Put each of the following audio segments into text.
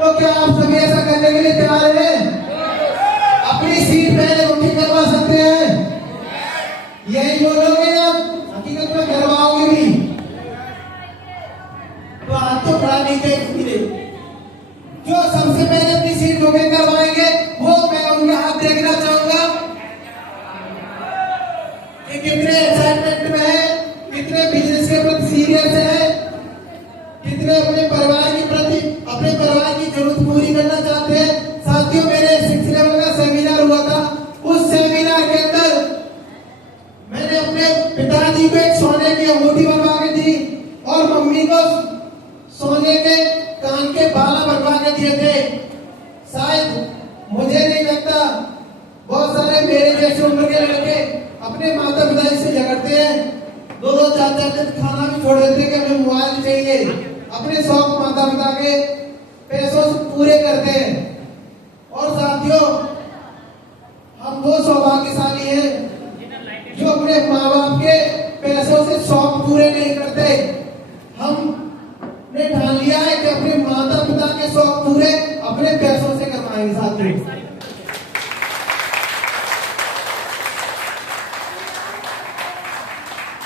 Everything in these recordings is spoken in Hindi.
तो क्या आप सभी ऐसा करने के लिए तैयार हैं? अपनी सीट पहले बुकिंग करवा सकते हैं? यही बोलोगे आप, हकीकत में करवाओगे भी? तो हाथ तो खड़ा नहीं थे। जो सबसे पहले अपनी सीट बुकिंग करवाएंगे वो मैं उनके हाथ देखना चाहूंगा कि कितने एक्साइटमेंट में है, कितने बिजनेस के प्रति सीरियस है, कितने अपने परिवार की जरूरत पूरी करना चाहते हैं। साथियों, मेरे 6 लेवल का सेमिनार हुआ था। उस सेमिनार के अंदर मैंने अपने पिताजी को एक सोने की अंगूठी बनवा के दी और मम्मी को सोने के कान के बाला बनवा के दिए थे। शायद मुझे नहीं लगता बहुत सारे मेरे जैसे उम्र के लड़के अपने माता पिता से झगड़ते हैं, 2-2 4-4 दिन खाना भी छोड़ देते कि हमें मोबाइल चाहिए, अपने शौक माता पिता के पैसों से पूरे करते हैं। और साथियों, हम वो सौभाग्यशाली हैं जो अपने माँ बाप के पैसों से शौक पूरे नहीं करते। हमने ठान लिया है कि अपने माता पिता के शौक पूरे अपने पैसों से करवाएंगे।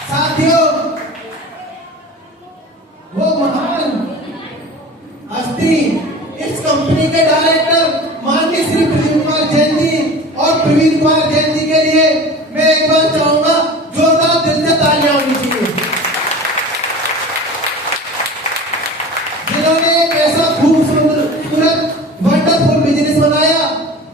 साथियों, वो महान हस्ती, इस कंपनी के डायरेक्टर माननीय श्री प्रवीण कुमार जैन जी और प्रवीण कुमार जैन जी के लिए मैं एक बार चाहूंगा जोरदार दिल से तालियां होनी चाहिए, जिन्होंने एक ऐसा खूबसूरत वंडरफुल बिजनेस बनाया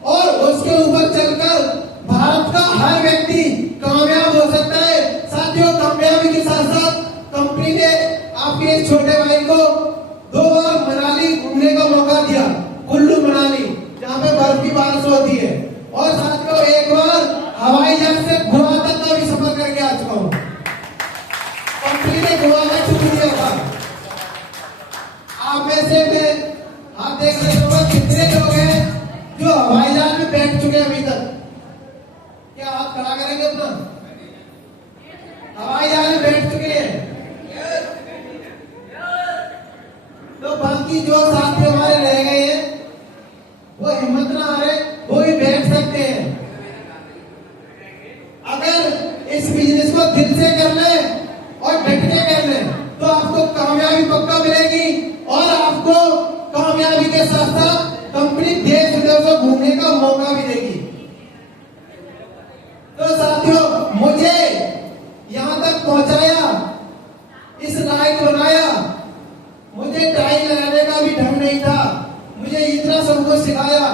और उसके ऊपर चलकर भारत का हर व्यक्ति कामयाब हो सकता है। साथियों, कामयाबी के साथ साथ कंपनी ने आपके इस छोटे भाई को 2 बार मनाली घूमने का मौका दिया, कुल्लू मनाली, जहाँ पे बर्फ की बारिश होती है। और साथियों, एक बार हवाई जहाज से गोवा तक का भी सफर करके आ चुका हूँ। कंपनी ने गोवा में छुट्टी दिया था। आप में से आप देख रहे हो कितने लोग हैं जो हवाई जहाज में बैठ चुके हैं अभी तक? क्या आप खड़ा करेंगे अपना? हवाई जहाज में बैठ चुके हैं? तो बाकी जो साथी हमारे रह गए हैं वो हिम्मत ना हारे, वो भी बैठ सकते हैं। अगर इस बिजनेस को दिल से कर ले और डट के कर ले तो आपको कामयाबी पक्का मिलेगी और आपको कामयाबी के साथ साथ कंपनी देश विदेश में घूमने का मौका भी देगी। तो साथियों, मुझे यहां तक पहुंचाया, इस लायक बनाया, मुझे टाई लगाने का भी ढंग नहीं था, मुझे इतना सब कुछ सिखाया।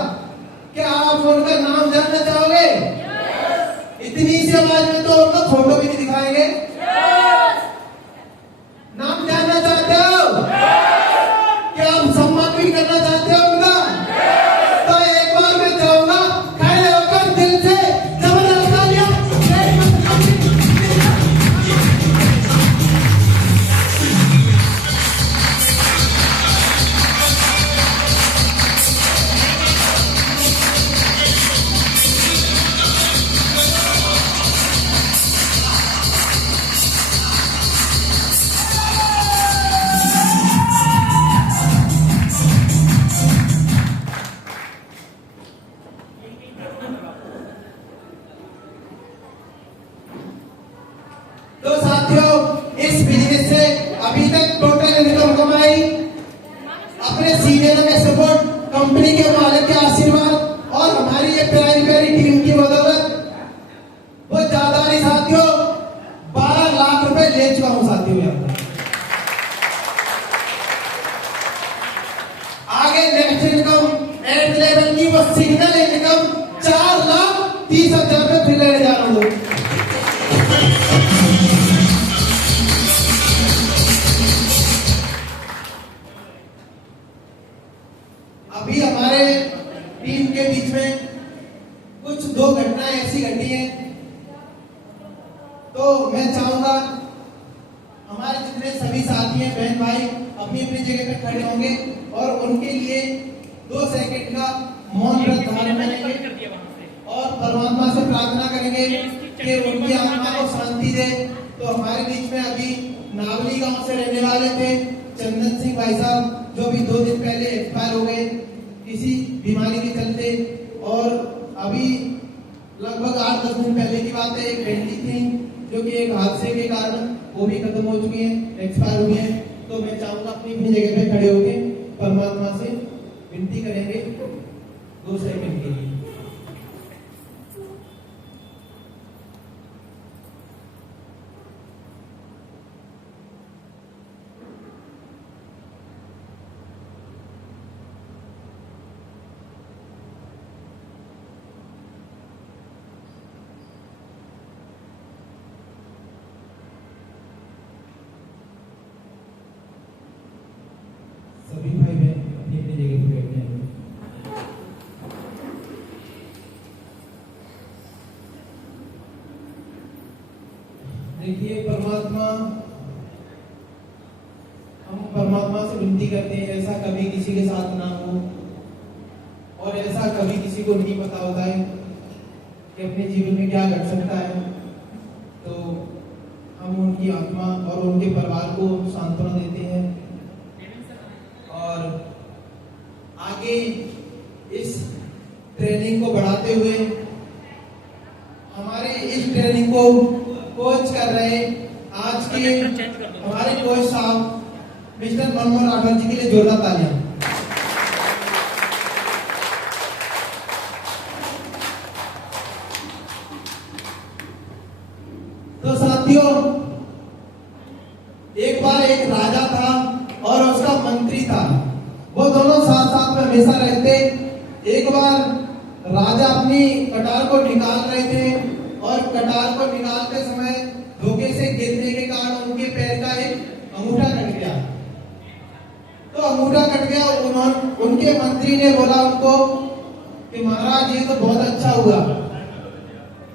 क्या आप उनका नाम जानना चाहोगे? इतनी सी आवाज में तो उनका फोटो भी नहीं दिखाएंगे। नाम जानना चाहते हो? क्या आप सम्मान भी करना चाहते हो उनका? तो एक बार मैं चाहूंगा खड़े होकर दिल से जबरदस्त तालियां। तो साथियों, इस बिजनेस से अभी तक टोटल इनकम कमाई अपने सीनियर के सपोर्ट, कंपनी के मालिक के आशीर्वाद और हमारी ये प्यारी टीम की बदौलत वो ज्यादा नहीं साथियों, 12 लाख रुपए ले चुका हूं साथियों। आगे नेक्स्ट इनकम एट लेवल की वो सिग्नल इनकम 4,30,000 रुपए फिर लेने जा रहा हूं। अभी हमारे टीम के बीच में कुछ 2 घटनाएं ऐसी घटी हैं, तो मैं चाहूंगा हमारे जितने सभी साथी हैं, बहन भाई अपनी अपनी जगह पे खड़े होंगे और उनके लिए 2 सेकंड का मौन व्रत धारण करेंगे और परमात्मा से प्रार्थना करेंगे कि उनकी आत्मा को शांति दे। तो हमारे बीच में अभी नावली गांव से रहने वाले थे चंदन सिंह भाई साहब, जो भी 2 दिन पहले एक्सपायर हो गए। किसी बीमारी के चलते, और अभी लगभग 8-10 दिन पहले की बात है, एक बेटी थी जो कि एक हादसे के कारण वो भी खत्म हो चुकी है, एक्सपायर हुई है। तो मैं चाहूंगा अपनी अपनी जगह पे खड़े होके परमात्मा से विनती करेंगे 2 सेकंड के लिए। सभी भाई बहन अपनी अपनी जगह पे बैठे हैं। देखिए परमात्मा, हम परमात्मा से विनती करते हैं ऐसा कभी किसी के साथ ना हो, और ऐसा कभी किसी को नहीं पता होता है कि अपने जीवन में क्या घट सकता है। तो हम उनकी आत्मा और उनके परिवार को सांत्वना देते हैं, और आगे इस ट्रेनिंग को बढ़ाते हुए हमारे इस ट्रेनिंग को कोच कर रहे आज के हमारे कोच साहब मिस्टर मनमोहन राठौर जी के लिए जोरदार तालियां। तो साथियों, एक बार एक राजा था और उसका मंत्री था, वो दोनों साथ साथ में हमेशा रहते। एक बार राजा अपनी कटार को निकाल रहे थे, और कटार को निकालते समय धोखे से गिरने के कारण उनके पैर का एक अंगूठा कट गया। तो अंगूठा कट गया, उनके मंत्री ने बोला उनको कि महाराज ये तो बहुत अच्छा हुआ,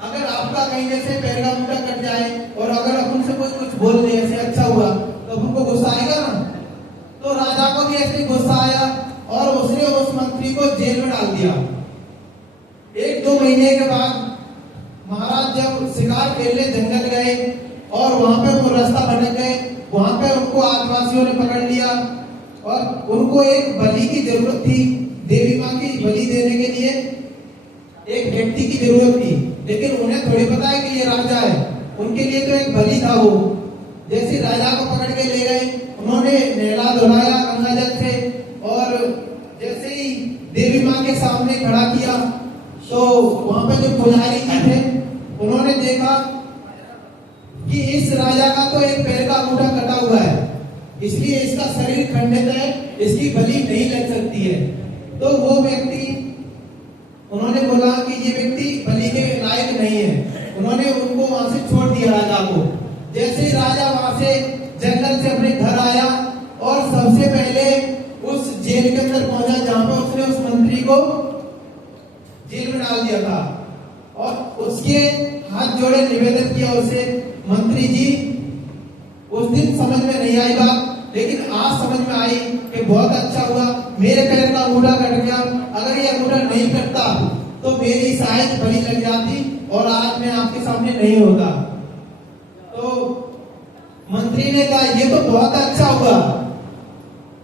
अगर आपका कहीं जैसे पैर का अंगूठा कट जाए और अगर अपन से कोई कुछ बोल दे ऐसे अच्छा हुआ तो उनको गुस्सा आएगा ना। तो राजा को भी ऐसे गुस्सा आया और उसने उस मंत्री को जेल में डाल दिया। 1-2 महीने के बाद महाराज जब शिकार खेलने जंगल गए और वहां पे वो रास्ता भटक गए, वहां पे उनको आदिवासियों ने पकड़ लिया और उनको एक बलि की जरूरत थी, देवी माँ की बलि देने के लिए एक व्यक्ति की जरूरत थी, लेकिन उन्हें थोड़ी पता है कि ये राजा है, उनके लिए तो एक बलि था वो। जैसे राजा को पकड़ के ले गए, उन्होंने नहला धुलाया गंगा जल से, और जैसे ही देवी माँ के सामने खड़ा किया तो वहां पे जो पुजारी जी थे उन्होंने देखा कि इस राजा का तो एक पैर का अंगूठा कटा हुआ है, इसलिए इसका शरीर खंडित है, इसकी बलि नहीं लग सकती है। तो वो व्यक्ति, उन्होंने बोला कि ये व्यक्ति बलि के लायक नहीं है, उन्होंने उनको वहां से छोड़ दिया राजा को। जैसे ही राजा वहां से जंगल से अपने घर आया और सबसे पहले उस जेल के अंदर पहुंचा जहां पर उसने उस मंत्री को जेल में डाल दिया था, और उसके हाथ जोड़े निवेदन किया उसे, मंत्री जी उस दिन समझ में नहीं आई बात, लेकिन आज समझ में आई कि बहुत अच्छा हुआ, मेरे पैर का अंगूठा कट गया, अगर ये अंगूठा नहीं कटता तो मेरी शायद बलि लग जाती और आज मैं आपके सामने नहीं होता। तो मंत्री ने कहा ये तो बहुत अच्छा हुआ।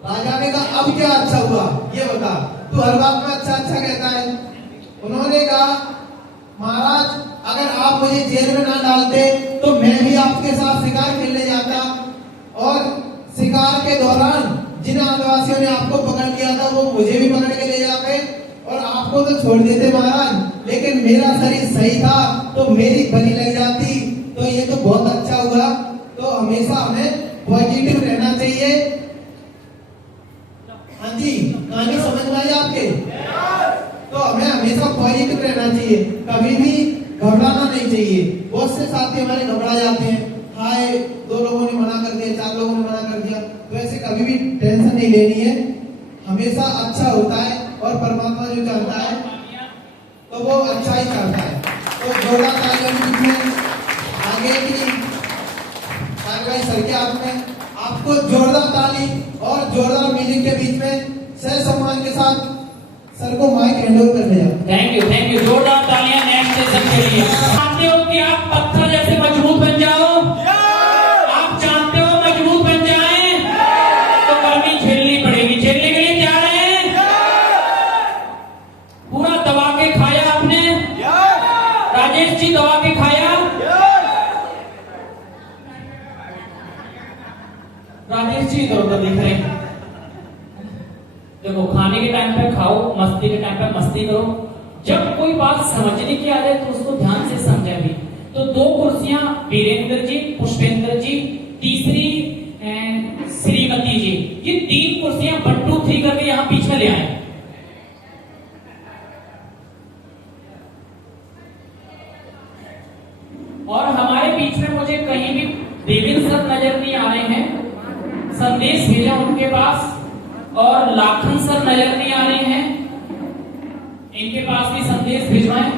राजा ने कहा अब क्या अच्छा हुआ ये बता, तू हर बात में अच्छा अच्छा कहता है। उन्होंने कहा महाराज अगर आप मुझे जेल में ना डालते तो मैं भी आपके साथ शिकार खेलने जाता, और शिकार के दौरान जिन आदिवासियों ने आपको पकड़ लिया था वो मुझे भी पकड़ के ले जाते और आपको तो छोड़ देते महाराज, लेकिन मेरा शरीर सही था तो मेरी बलि लग जाती। तो ये तो बहुत अच्छा हुआ। तो हमेशा हमें पॉजिटिव रहना चाहिए। हाँ जी, कहानी समझ में आई आपके? तो हमें हमेशा पॉजिटिव रहना चाहिए, कभी भी घबराना नहीं चाहिए। बहुत से साथी हमारे घबरा जाते हैं, हाय 2 लोगों ने मना कर दिया, 4 लोगों ने मना कर दिया, तो ऐसे कभी भी टेंशन नहीं लेनी है। हमेशा अच्छा होता है और परमात्मा जो चाहता है तो वो अच्छा ही चाहता है। तो जोड़ा तालियों के बीच में आगे की कार्रवाई सर के हाथ में, आपको जोरदार ताली और जोरदार म्यूजिक के बीच में सह सम्मान के साथ सर को माइक हैंड ओवर करने जाओ। थैंक यू, जोरदार तालियां नेक्स्ट सेशन के लिए। चाहते हो कि आप पत्थर जैसे मजबूत बन जाओ, आप चाहते हो मजबूत बन जाएं, तो गर्मी झेलनी पड़ेगी। झेलने के लिए तैयार हैं? इधर उधर देख रहे हैं। देखो, खाने के टाइम पे खाओ, मस्ती के टाइम पे मस्ती करो। जब कोई बात समझने की आ जाए तो उसको ध्यान से समझे भी। तो 2 कुर्सियां वीरेंद्र जी, पुष्पेंद्र जी, तीसरी श्रीमती जी, ये 3 कुर्सियां 1 2 3 करके यहां बीच में ले आए। और हमारे बीच में मुझे कहीं भी देवेंद्र सर नजर नहीं आ रहे हैं, संदेश भेजा उनके पास। और लाखन सर नजर नहीं आ रहे हैं, इनके पास भी संदेश भिजवाएं।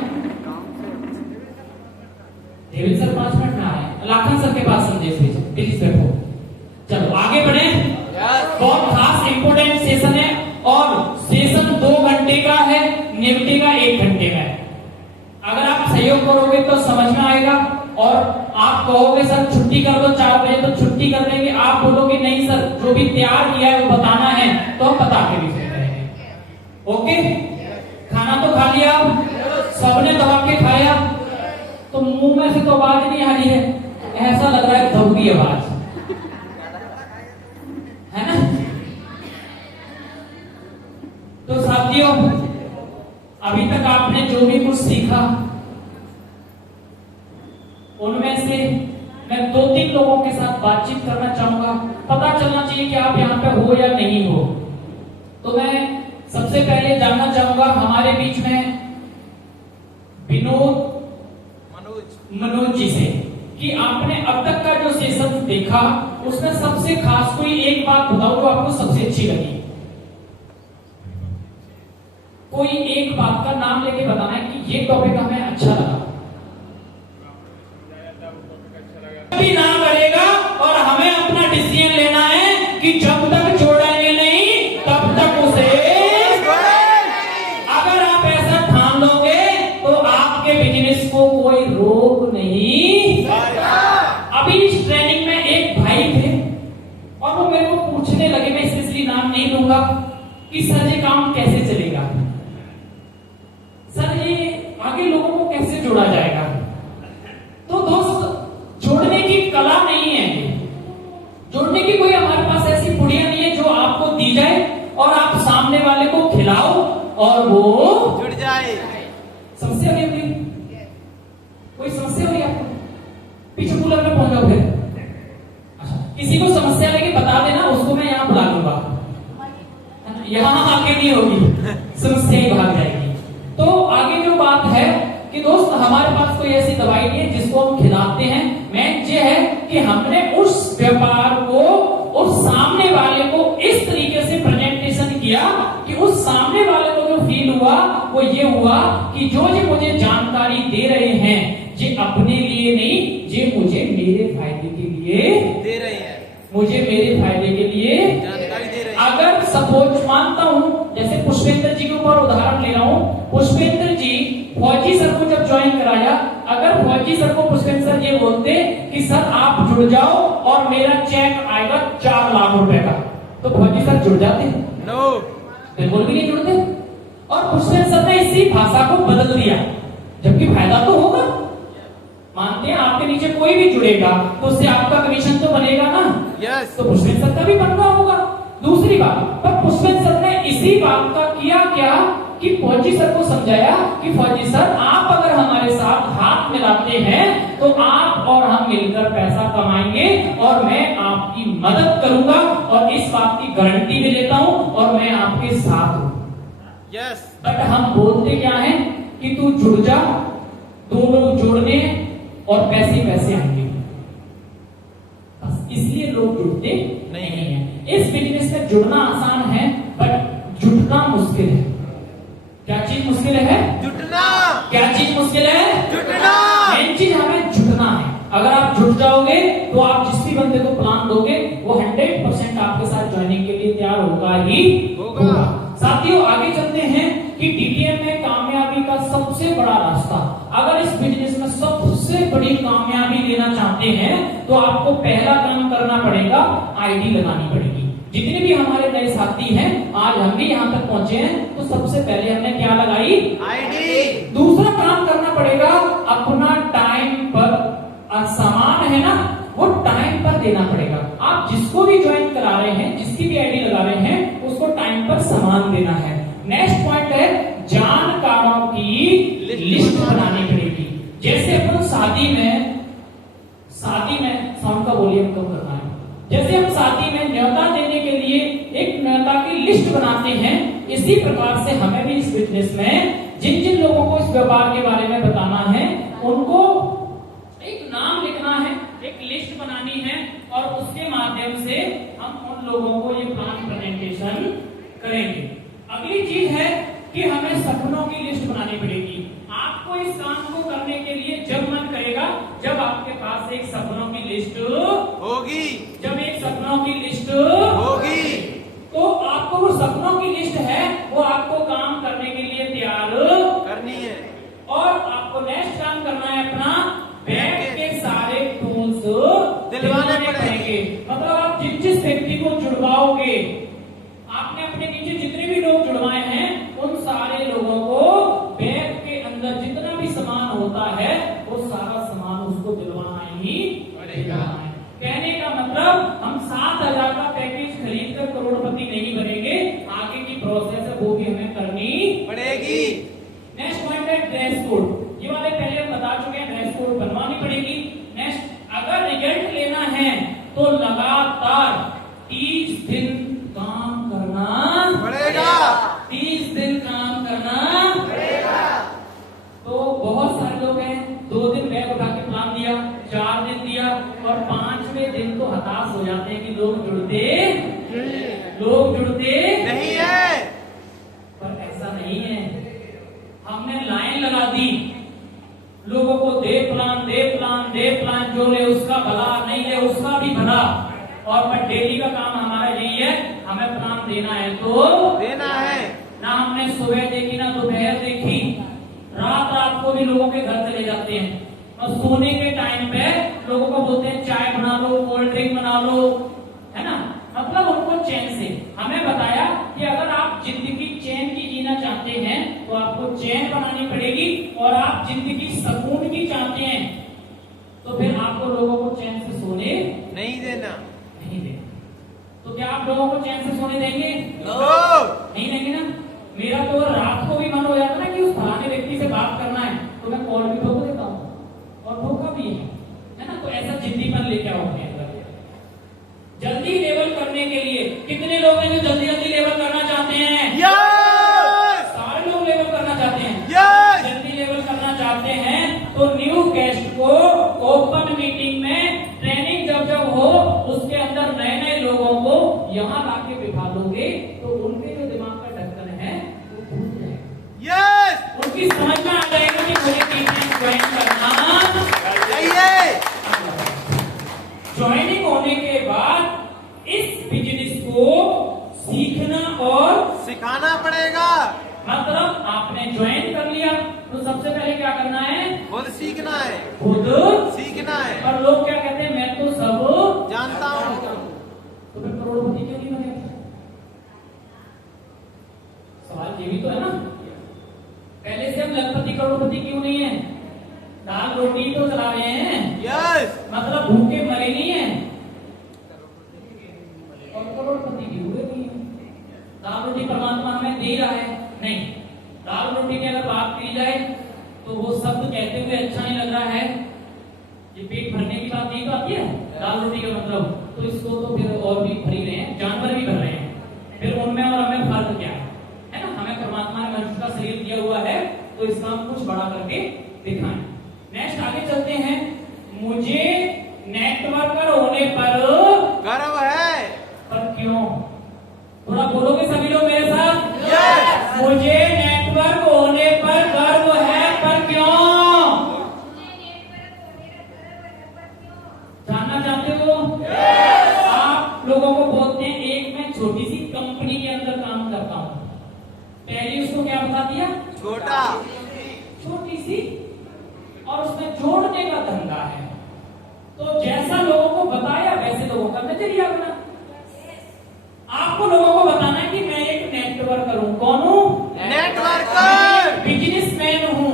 देवेंद्र सर 5 मिनट में आ रहे हैं, लाखन सर के पास संदेश भेजो, प्लीज बैठो। चलो आगे बढ़े। बहुत खास इंपोर्टेंट सेशन है और सेशन 2 घंटे का है, निपटेगा 1 घंटे में। अगर आप सहयोग करोगे तो समझ में आएगा। और आप कहोगे सर छुट्टी कर दो 4 बजे, तो छुट्टी कर देंगे। आप बोलोगे नहीं सर, जो भी तैयार किया है वो बताना है, तो हम बता के भी करेंगे। ओके, खाना तो खा लिया, सबने दबा के खाया, तो मुंह में से तो आवाज नहीं आ रही है, ऐसा लग रहा है दबी आवाज है ना। तो साथियों, अभी तक आपने जो भी कुछ सीखा, उनमें से मैं 2-3 लोगों के साथ बातचीत करना चाहूंगा। पता चलना चाहिए कि आप यहाँ पे हो या नहीं हो। तो मैं सबसे पहले जानना चाहूंगा हमारे बीच में मनोज जी से कि आपने अब तक का जो सेशन देखा उसमें सबसे खास कोई एक बात बताओ जो आपको सबसे अच्छी लगी। कोई एक बात का नाम लेके बताना है कि ये टॉपिक हमें अच्छा लगा। भी ना करेगा और हमें अपना डिसीजन लेना है कि जब तक छोड़ेंगे नहीं तब तक उसे, अगर आप ऐसा ठान लोगे तो आपके बिजनेस को कोई रोक नहीं। अभी इस ट्रेनिंग में एक भाई थे और वो मेरे को पूछने लगे, मैं स्पेशली नाम नहीं लूंगा, कि सर ये काम कैसे चलेगा, सर ये आगे लोगों को कैसे जोड़ा जाएगा। तो दोस्त, जोड़ने की कला नहीं है, जोड़ने की कोई हमारे पास ऐसी पुड़िया नहीं है जो आपको दी जाए और आप सामने वाले को खिलाओ और वो जुड़ जाए। समस्या नहीं होगी, कोई समस्या नहीं आपको, पीछे कूलर में पहुंच जाओ फिर। अच्छा, किसी को समस्या लगी बता देना, उसको मैं यहाँ बुला लूंगा, यहाँ आगे नहीं होगी, समस्या ही भाग जाएगी। तो आगे जो बात है कि दोस्त, हमारे पास कोई ऐसी दवाई नहीं है जिसको हम खिलाते हैं। मैन ये है कि हमने उस व्यापार को और सामने वाले को इस तरीके से प्रेजेंटेशन किया कि उस सामने वाले को जो फील हुआ वो ये हुआ कि जो मुझे जानकारी दे रहे हैं ये अपने लिए नहीं, ये मुझे मेरे फायदे के लिए दे रहे हैं, मुझे मेरे फायदे के लिए जानकारी दे रहे हैं। अगर सपोज मानता हूं, जैसे पुष्पेंद्र जी के ऊपर उदाहरण ले रहा हूं, पुष्पेंद्र जी फौजी सर को जब ज्वाइन कराया, अगर फौजी सर को पुष्पेंद्र सर ये बोलते कि सर आप जुड़ जाओ और मेरा चेक आएगा 4 लाख रुपए का, तो फौजी सर जुड़ जाते? नो, बिल्कुल भी नहीं जुड़ते। और पुष्पेंद्र सर ने इसी भाषा को बदल दिया, जबकि फायदा तो होगा। मानते हैं आपके नीचे कोई भी जुड़ेगा तो उससे आपका कमीशन तो बनेगा ना। यस। तो पुष्पेंद्र सर का भी बनना होगा। दूसरी बात, पर पुष्पेंद्र सर ने इसी बात का किया क्या कि फौजी सर को समझाया कि फौजी सर आप अगर हमारे साथ हाथ मिलाते हैं तो आप और हम मिलकर पैसा कमाएंगे और मैं आपकी मदद करूंगा और इस बात की गारंटी भी लेता हूं और मैं आपके साथ हूं। यस। बट हम बोलते क्या है कि तू जुड़ जा, दोनों जोड़ने और पैसे पैसे आएंगे, बस इसलिए लोग जुड़ते नहीं है। इस बिजनेस में जुड़ना आसान है बट जुटना मुश्किल है। क्या चीज मुश्किल है? जुटना। क्या चीज मुश्किल है? जुटना। मेन चीज हमें जुटना है। अगर आप जुट जाओगे तो आप जिस भी बंदे को प्लान दोगे वो 100% आपके साथ ज्वाइनिंग के लिए तैयार होगा ही होगा। साथियों, आगे चलते हैं कि डीटीएम में कामयाबी का सबसे बड़ा रास्ता, अगर इस बिजनेस में सबसे बड़ी कामयाबी लेना चाहते हैं तो आपको पहला काम करना पड़ेगा, आईडी लगानी पड़ेगी। जितने भी हमारे नए साथी हैं, आज हम भी यहाँ तक पहुंचे हैं, तो सबसे पहले हमने क्या लगाई? आईडी। दूसरा काम करना पड़ेगा, अपना टाइम पर सामान है ना वो टाइम पर देना पड़ेगा। आप आप जिसको भी ज्वाइन करा रहे हैं, जिसकी भी आईडी लगा रहे हैं, उसको टाइम पर सामान देना है। नेक्स्ट पॉइंट है जानकारों की लिस्ट बनानी पड़ेगी। जैसे अपन शादी में साउंड का वॉल्यूम कम करना है। जैसे हम शादी में न्योता देने के लिए एक न्योता की लिस्ट बनाते हैं, इसी प्रकार से हमें भी इस बिजनेस में जिन जिन लोगों को इस व्यापार के बारे में बताना है, उनको एक नाम लिखना है, एक लिस्ट बनानी है, और उसके माध्यम से हम उन लोगों को ये प्लान प्रेजेंटेशन करेंगे। अगली चीज है कि हमें सपनों की लिस्ट बनानी पड़ेगी। आपको इस काम को करने के लिए जब मन करेगा, जब आपके पास एक सपनों की लिस्ट होगी, जब एक सपनों की लिस्ट होगी, तो आपको वो सपनों की लिस्ट है, वो आपको काम करने के लिए तैयार करनी है। और आपको नेक्स्ट काम करना है अपना बैंक के सारे टूल्स दिलवाने पड़ेंगे। मतलब आप जिस व्यक्ति को जुड़वाओगे, आपने अपने नीचे जितने भी लोग जुड़वाए हैं, उन सारे लोगों को बैंक के अंदर जितना भी सामान होता है, वो सारा सामान उसको दिलवाना ही पड़ेगा। कहने का मतलब हम 7,000 का पैकेज खरीद कर करोड़पति नहीं बनेंगे, आगे की प्रोसेस है वो भी हमें करनी पड़ेगी। नेक्स्ट पॉइंट है ड्रेस कोड। ये वाले पहले हम बता चुके हैं, ड्रेस कोड बनवानी पड़ेगी। नेक्स्ट, अगर रिजल्ट लेना है तो लगातार 30 दिन काम करना पड़ेगा, 30 दिन काम करना पड़ेगा। तो बहुत सारे लोग हैं, 2 दिन बैग उठा के प्लान दिया, 4 दिन दिया, और 5वें दिन तो हताश हो जाते हैं कि लोग जुड़ते नहीं है। पर ऐसा नहीं है। हमने लाइन लगा दी, लोगों को दे प्लान, जो ले उसका भला, नहीं ले उसका भी भला। और पर डेली का काम हमारा यही है, हमें प्लान देना है तो देना है। ना हमने सुबह देखी ना दोपहर देखी, रात को भी लोगों के घर चले जाते हैं, और सोने के टाइम पे लोगों को बोलते हैं चाय बना लो, कोल्ड ड्रिंक बना लो, है ना। मतलब उनको चैन से हमें बताया कि अगर आप जिंदगी चैन की जीना चाहते हैं तो आपको चैन बनानी पड़ेगी, और आप जिंदगी सुकून की चाहते हैं तो फिर आपको लोगों को चैन से सोने नहीं देना। नहीं देना। तो क्या आप लोगों को चैन से सोने देंगे? नहीं देंगे ना। मेरा तो रात को भी मन हो जाता ना कि उस फलाने व्यक्ति से बात करना है, तो मैं कॉल भी ठोक देता हूँ, और धोखा भी है ना। तो ऐसा जिद्दीपन लेके आओ अपने अंदर। जल्दी लेवल करने के लिए कितने लोग हैं जो जल्दी लेवल करना चाहते हैं? सारे लोग लेवल करना चाहते हैं। जल्दी लेवल करना चाहते हैं तो न्यू गेस्ट को ओपन मीटिंग में ट्रेनिंग जब हो, उसके अंदर नए लोगों को यहाँ लाके बिठा दोगे तो उनके जो दिमाग का ढक्कन है वो खुल जाएगा। उनकी समझ में आ जाएगा कि मुझे टीचिंग ज्वाइन करना चाहिए। ज्वाइनिंग होने के बाद इस बिजनेस को सीखना और सिखाना पड़ेगा। मतलब आपने ज्वाइन कर लिया तो सबसे पहले क्या करना है? खुद सीखना है, खुद सीखना है। और लोग क्या कहते हैं, मैं तो सब जानता हूँ। तो फिर करोड़पति क्यों नहीं बने? सवाल ये भी तो है ना। पहले से हम लखपति करोड़पति क्यों नहीं है? दाल रोटी तो चला रहे हैं, मतलब भूखे मरे नहीं है, और करोड़पति भी हुए नहीं है। दाल रोटी परमात्मा हमें दे रहा है नहीं। दाल रोटी की अगर बात की जाए तो वो शब्द कहते हुए अच्छा नहीं लग रहा है, ये पेट भरने की बात नहीं तो आती है दाल रोटी का मतलब, तो इसको तो फिर और भी भर ही रहे हैं, जानवर भी भर रहे हैं। फिर उनमें और हमें फर्क क्या है ना। हमें परमात्मा ने मनुष्य का शरीर दिया हुआ है, तो इसका हम कुछ बड़ा करके दिखाएं। नेक्स्ट आगे चलते हैं। मुझे नेटवर्कर होने पर गर्व है। पर क्यों? थोड़ा बोलोगे सभी लोग मेरे साथ? मुझे नेटवर्क होने पर गर्व है, पर क्यों? जानना चाहते हो? आप लोगों को बोलते हैं एक मैं छोटी सी कंपनी के अंदर काम करता हूं। पहले उसको क्या बता दिया? छोटी सी, और उसमें जोड़ने का धंधा है। तो जैसा लोगों को बताया वैसे लोगों का नजरिया बना। आपको लोगों को बताना है कि मैं एक नेटवर्कर हूं। कौन हूं? नेटवर्कर। बिजनेसमैन हूं।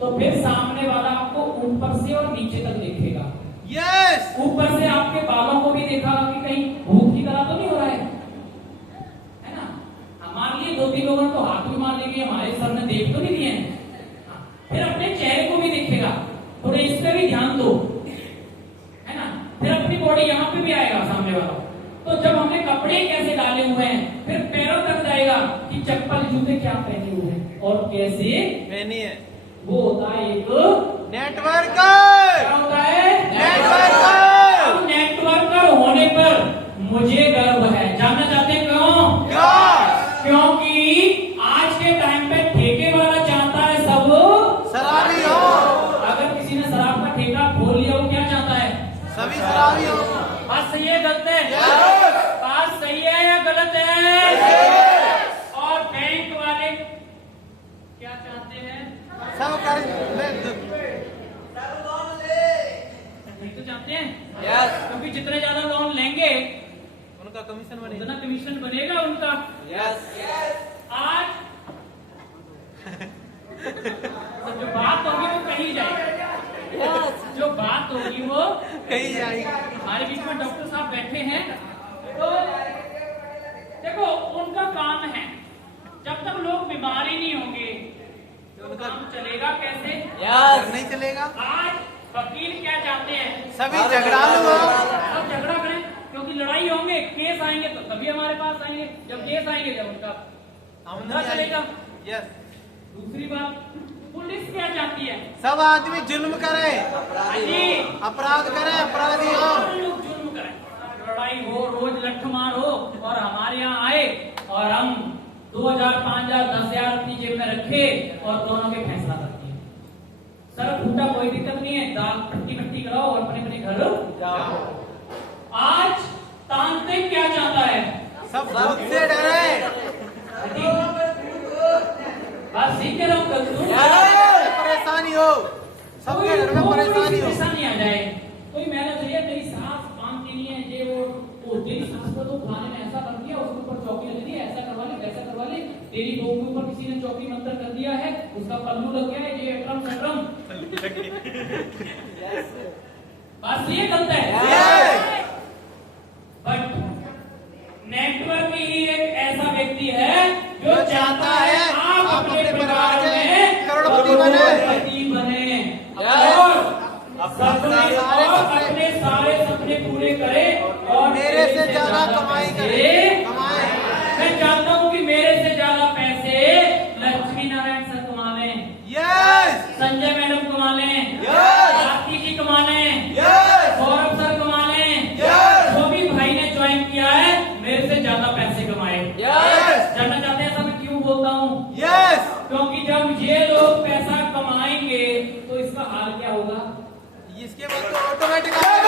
तो फिर सामने वाला आपको ऊपर से और नीचे तक देखेगा। ऊपर से आपके बालों को भी देखा कि कहीं लोगों ने तो हाथ भी मार लिए कि हमारे सर ने देख तो नहीं दिए हैं। फिर अपने चेहरे को भी देखेगा, थोड़े इस पे भी ध्यान दो, है ना। फिर अपनी बॉडी यहाँ पे भी आएगा सामने वाला। तो जब हमने कपड़े कैसे डाले हुए हैं, फिर पैरों तक जाएगा कि चप्पल जूते क्या पहने हुए हैं और कैसे पहनी है। वो होता है एक नेटवर्कर। क्या होता है नेटवर्कर। अब नेटवर्कर होने पर मुझे गर्व है। जानना चाहते हैं क्यों? क्या? क्योंकि आज के टाइम पे ठेके वाला चाहता है सब शराबी हो। अगर किसी ने शराब का ठेका खोल लिया, वो क्या चाहता है? सभी शराबी हो। बात सही है गलत है? Yes! बात सही है या गलत है? Yes! और बैंक वाले क्या चाहते हैं? सब कर नहीं तो चाहते हैं? Yes! क्योंकि जितने ज्यादा लोन लेंगे उनका कमीशन बनेगा। उतना कमीशन बनेगा उनका। आज तो जो बात होगी वो कहीं जाएगी। जो बात होगी वो कहीं जाएगी। हमारे बीच में डॉक्टर साहब बैठे हैं, तो देखो उनका काम है, जब तक लोग बीमार ही नहीं होंगे तो उनका काम चलेगा कैसे? नहीं चलेगा। आज वकील क्या चाहते हैं? सभी झगड़ालू हो। सब झगड़ा करें, क्योंकि लड़ाई होंगे, केस आएंगे तो तभी हमारे पास आएंगे। जब केस आएंगे जब उनका धंधा चलेगा। यस। दूसरी बात, पुलिस क्या चाहती है? सब आदमी जुल्म करे, जी, अपराध करे, अपराधी हो। लोग जुल्म करें, लड़ाई हो, रोज लठमार हो, और हमारे यहाँ आए और हम 2000, 5000, 10,000 अपनी जेब में रखे और दोनों के फैसला करते हैं। सर फूटा कोई दिक्कत नहीं है, दाल पट्टी कराओ और अपने अपने घर जाओ। आज तांत्रिक क्या चाहता है? सब भूत से डरे। बात सीख रहा हूँ परेशानी हो, सबके घर में परेशानी हो। परेशानी आ जाए, कोई मेहनत है, मेरी सास काम की नहीं है, ये वो तेरी सास को तो खाने में ऐसा कर दिया, उसके ऊपर चौकी लग दी है, ऐसा करवा ले, वैसा करवा ले, तेरी बहू के ऊपर किसी ने चौकी मंत्र कर दिया है, उसका पल्लू लग गया है, ये अक्रम सक्रम। बात सही है गलत है? बट नेटवर्क ही एक ऐसा व्यक्ति है जो चाहता है आप अपने परिवार में करोड़पति बने और अपने सारे सपने पूरे करें और मेरे से ज्यादा कमाई करे। मैं चाहता हूँ कि मेरे से ज्यादा पैसे लक्ष्मी नारायण सर कमा लें, यस। संजय मैडम कमा लें, Yes! आरती जी कमा लें, Yes! सौरभ सर कमा लें, Yes! जो भी भाई ने ज्वाइन किया है मेरे से ज्यादा पैसे कमाए। Yes! जानना चाहते हैं सब क्यों बोलता हूँ? यस। क्योंकि जब ये लोग पैसा कमाएंगे तो इसका हाल क्या होगा? इसके बाद तो ऑटोमेटिक यहाँ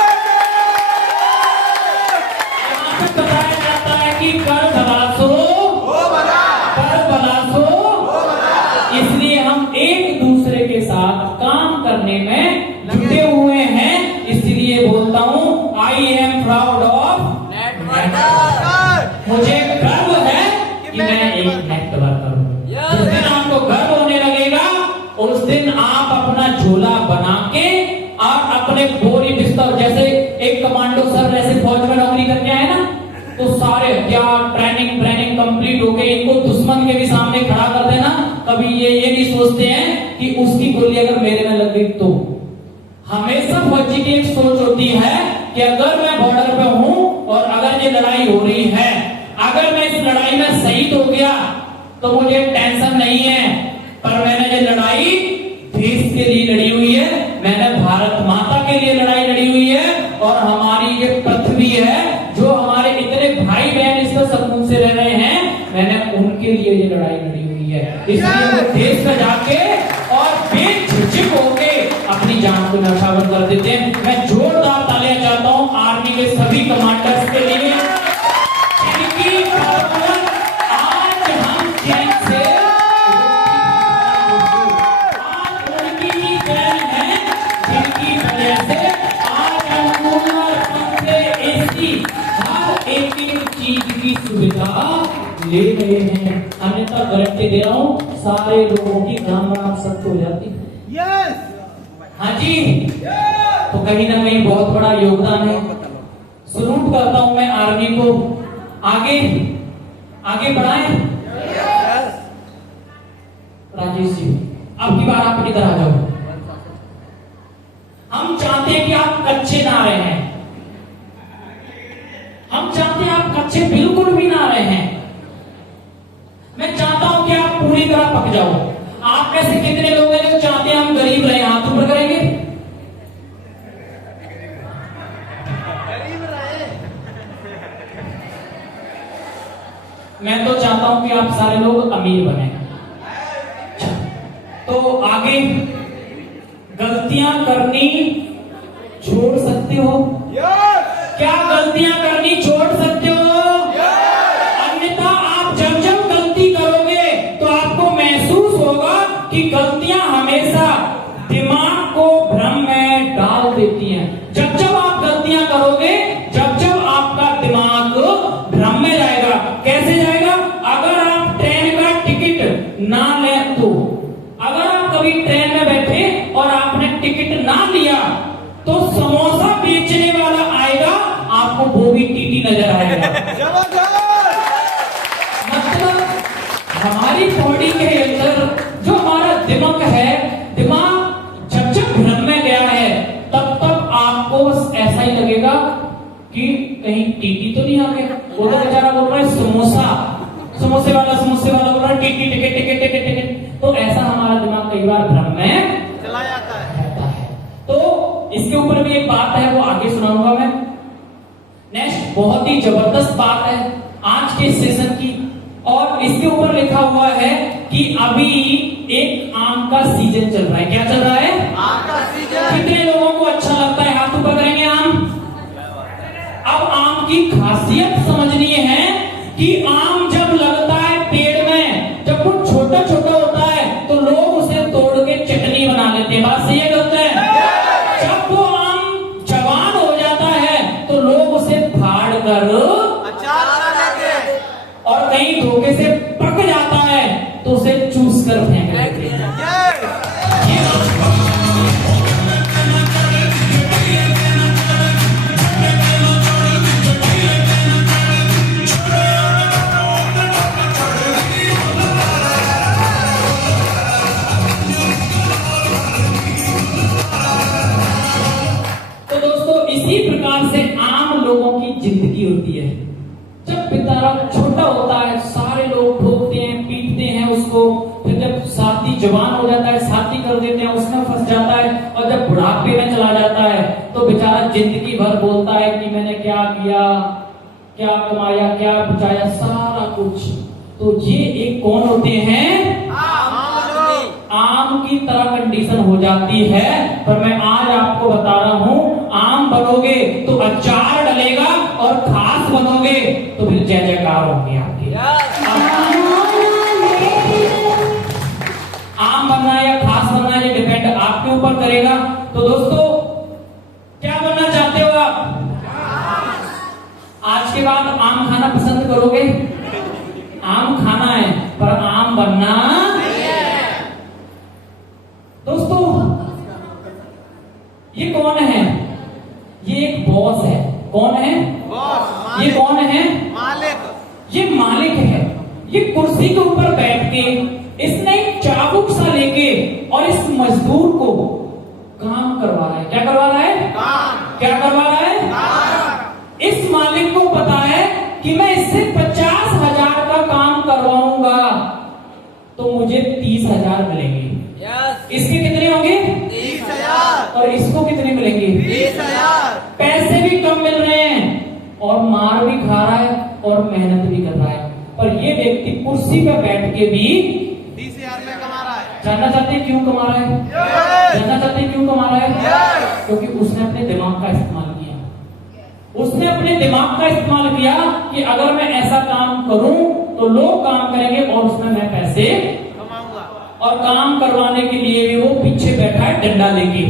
पे बताया जाता है कि कर भला सो हो भला, कर भला सो। हो भला। इसलिए हम एक दूसरे के साथ काम करने में जुटे हुए हैं। इसलिए बोलता हूँ I am proud of networker. मुझे गर्व है कि मैं एक नेटवर्कर हूँ। जिस दिन आपको गर्व होने लगेगा उस दिन आप अपना झोला बना के और अपने बोरी बिस्तर, जैसे एक कमांडो सर ऐसे फौज में नौकरी करके आए ना, तो सारे हथियार ट्रेनिंग कंप्लीट हो गई, इनको दुश्मन के भी सामने खड़ा कर देना। कभी ये नहीं सोचते हैं कि उसकी गोली अगर मेरे में लग गई तो। हमेशा फौजी की एक सोच होती है कि अगर मैं बॉर्डर पे हूं और अगर ये लड़ाई हो रही है, अगर मैं इस लड़ाई में शहीद हो गया तो मुझे टेंशन नहीं है, पर मैंने ये लड़ाई देश के लिए लड़ी हुई है, मैंने भारत माता के लिए लड़ाई लड़ी हुई है, और हमारी ये पृथ्वी है जो हमारे इतने भाई बहन इसमें सुकून से रह रहे हैं, मैंने उनके लिए ये लड़ाई लड़ी हुई है। इसलिए वो देश में जाके और बेझिझक होके अपनी जान को न्यौछावर कर देते हैं। मैं जोरदार तालियां चाहता हूं आर्मी के सभी कमांडर्स के लिए, जिनकी बदौलत आज हम चैन से, आज उनकी ही देन है जिनकी वजह से आज हम कूलर, पंखे, एसी, हर एक चीज की सुविधा ले रहे हैं। अन्यथा गारंटी दे रहा हूँ सारे लोगों की राम राम सत्य हो जाती है। यस। हाँ जी, तो कहीं ना कहीं बहुत बड़ा योगदान है। सलूट करता हूं मैं आर्मी को, आगे आगे बढ़ाएं। राजेश जी, अब की बार आप इधर आ जाओ। हम चाहते हैं कि आप कच्चे ना रहे हैं, हम चाहते हैं आप कच्चे बिल्कुल भी ना रहे हैं। मैं चाहता हूं कि आप पूरी तरह पक जाओ। आप में से कितने लोग हैं जो चाहते हैं हम गरीब रहे? हाथ ऊपर करेंगे। गरीब रहे। मैं तो चाहता हूं कि आप सारे लोग अमीर बने। तो आगे गलतियां करनी छोड़ सकते हो? क्या गलतियां करनी छोड़ सकते हो? अन्यथा आप जब जब गलती करोगे तो आपको महसूस होगा कि गलतियां हमेशा दिमाग को भ्रम में डाल देती हैं। जब जब आप गलतियां करोगे, जब जब आपका दिमाग भ्रम में जाएगा। कैसे जाएगा? अगर आप ट्रेन का टिकट ना लें तो, अगर आप कभी ट्रेन में बैठे और आपने टिकट ना लिया तो समोसा बेचने वाला आएगा, आपको वो भी टीटी नजर आएगा। मतलब हमारी बॉडी के अंदर जो हमारा दिमाग है, दिमाग जब जब भ्रम में गया है तब तब आपको बस ऐसा ही लगेगा कि कहीं टीटी तो नहीं आ गया। वो तो बेचारा बोल रहा है समोसा, समोसे वाला बोल रहा है TT, ticket ticket ticket ticket. तो ऐसा हमारा दिमाग कई बार भ्रम में चला जाता है। तो इसके ऊपर भी एक बात है, वो आगे सुनाऊंगा मैं। नेक्स्ट बहुत ही जबरदस्त बात है आज के सेशन की, और इसके ऊपर लिखा हुआ है कि अभी एक आम का सीजन चल रहा है। क्या चल रहा है? आम का सीजन। कितने लोगों को अच्छा लगता है? हाथ ऊपर करेंगे। आम, अब आम की खासियत समझनी है कि आम जब लगता है पेड़ में, जब वो छोटा छोटा होता है तो लोग उसे तोड़ के चटनी बना लेते हैं। बात सही है गलत है? जब वो आम जवान हो जाता है तो लोग उसे फाड़ कर अचार बना लेते। और कहीं धोखे से पक जाता है तो उसे चूस कर फेंक देते हैं। तो दोस्तों इसी प्रकार से आम लोगों की जिंदगी होती है। जब बेचारा छोटा होता है सारे लोग ठोकते हैं, पीटते हैं उसको, फिर जब साथी जवान हो जाता है साथी कर देते हैं, उसमें फंस जाता है, और जब बुढ़ापे में चला जाता है तो बेचारा जिंदगी भर बोलता है कि मैंने क्या किया, क्या कमाया, क्या बचाया, सारा कुछ। तो ये एक कौन होते हैं? आम की तरह कंडीशन हो जाती है। पर मैं आज आपको बता रहा हूं, आम बनोगे तो अचार डलेगा, और खास बनोगे तो फिर जय जयकार होगी आपकी। आम बनना है या खास बनना है, ये डिपेंड आपके ऊपर करेगा। तो दोस्तों क्या बनना चाहते हो आप? आज के बाद आम खाना पसंद करोगे? आम खाना है पर आम बनना नहीं है। दोस्तों ये कौन है? ये एक बॉस है। कौन है? बॉस। ये कौन है? मालिक। ये मालिक है। ये कुर्सी के ऊपर बैठ के इसने एक चाबुक सा लेके और इस मजदूर को काम करवा रहा है। क्या करवा रहा है? काम। क्या करवा रहा है? काम। इस मालिक को पता है कि मैं इससे 50,000 का काम करवाऊंगा तो मुझे 30,000 मिलेंगे। इसके कितने होंगे? 30,000। और इसको कितने मिलेंगे? 20,000। पैसे भी कम मिल रहे हैं और मार भी खा रहा है और मेहनत भी कर रहा है। पर ये व्यक्ति कुर्सी पे बैठ के भी 30,000 में कमा रहा है। जानना चाहते हैं क्यों कमा रहा है? जानना चाहते हैं क्यों कमा रहा है? क्योंकि उसने अपने दिमाग का इस्तेमाल किया। उसने अपने दिमाग का इस्तेमाल किया कि अगर मैं ऐसा काम करूं तो लोग काम करेंगे और उसमें मैं पैसे कमाऊंगा। और काम करवाने के लिए भी वो पीछे बैठा है डंडा लेके।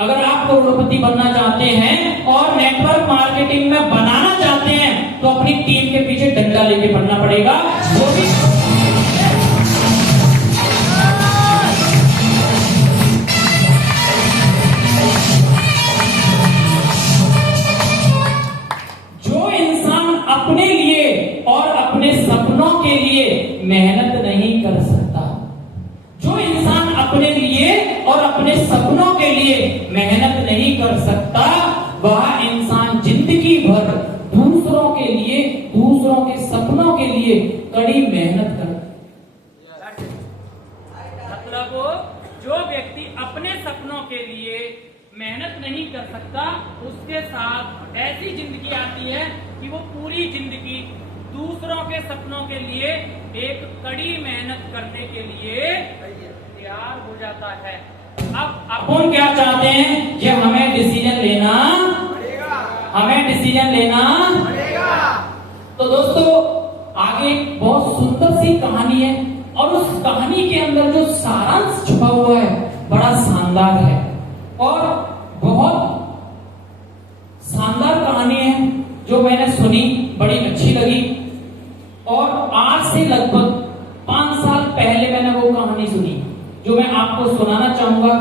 अगर आप करोड़पति बनना चाहते हैं और नेटवर्क मार्केटिंग में बनाना चाहते हैं तो अपनी टीम के पीछे डंडा लेके बनना पड़ेगा। वो भी जो इंसान अपने लिए और अपने सपनों के लिए मेहनत नहीं कर सकता, जो इंसान अपने लिए और अपने सपनों के लिए मेहनत नहीं कर सकता, वह इंसान जिंदगी भर दूसरों के लिए, दूसरों के सपनों के लिए कड़ी मेहनत करता। मतलब जो व्यक्ति अपने सपनों के लिए मेहनत नहीं कर सकता, उसके साथ ऐसी जिंदगी आती है कि वो पूरी जिंदगी दूसरों के सपनों के लिए एक कड़ी मेहनत करने के लिए तैयार हो जाता है। अब अपन क्या चाहते हैं कि हमें डिसीजन लेना पड़ेगा, हमें डिसीजन लेना पड़ेगा। तो दोस्तों आगे एक बहुत सुंदर सी कहानी है और उस कहानी के अंदर जो सारांश छुपा हुआ है बड़ा शानदार है और बहुत शानदार कहानी है जो मैंने सुनी, बड़ी अच्छी लगी। और आज से लगभग 5 साल पहले मैंने वो कहानी सुनी जो मैं आपको सुनाना चाहूंगा।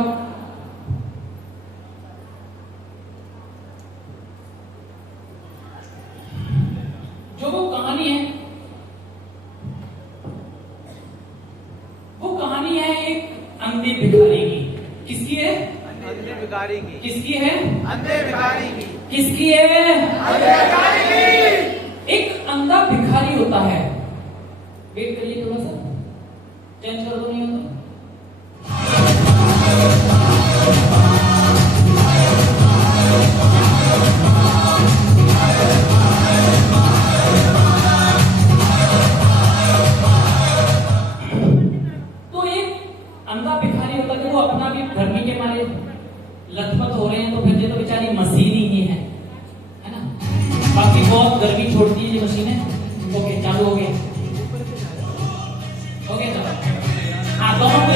जो वो कहानी है, वो कहानी है एक अंधे भिखारी की। किसकी है? अंधे भिखारी की। किसकी है? अंधे भिखारी की। किसकी है? अंधे भिखारी की। एक अंधा भिखारी होता है। वेट करिए थोड़ा सा, चेंज कर दो, नहीं होता। तो एक अंधा भिखारी होता है, वो अपना भी गर्मी के मारे लथपथ हो रहे हैं, तो फिर ये तो बेचारी मशीन ही है ना। बाकी बहुत गर्मी छोड़ती है ये मशीनें। ओके, चालू हो गया, हो गया चलो। हाँ, दोनों पे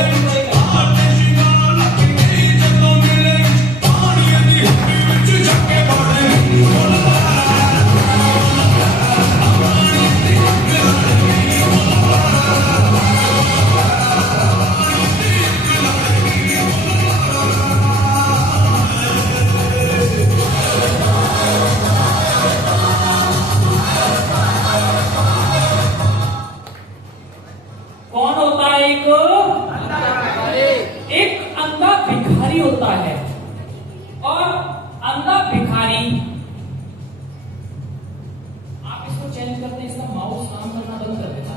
कौन होता है? एक अंधा भिखारी होता है। और अंधा भिखारी, आप इसको चेंज करते हैं, इसका माउस काम करना बंद कर देता है।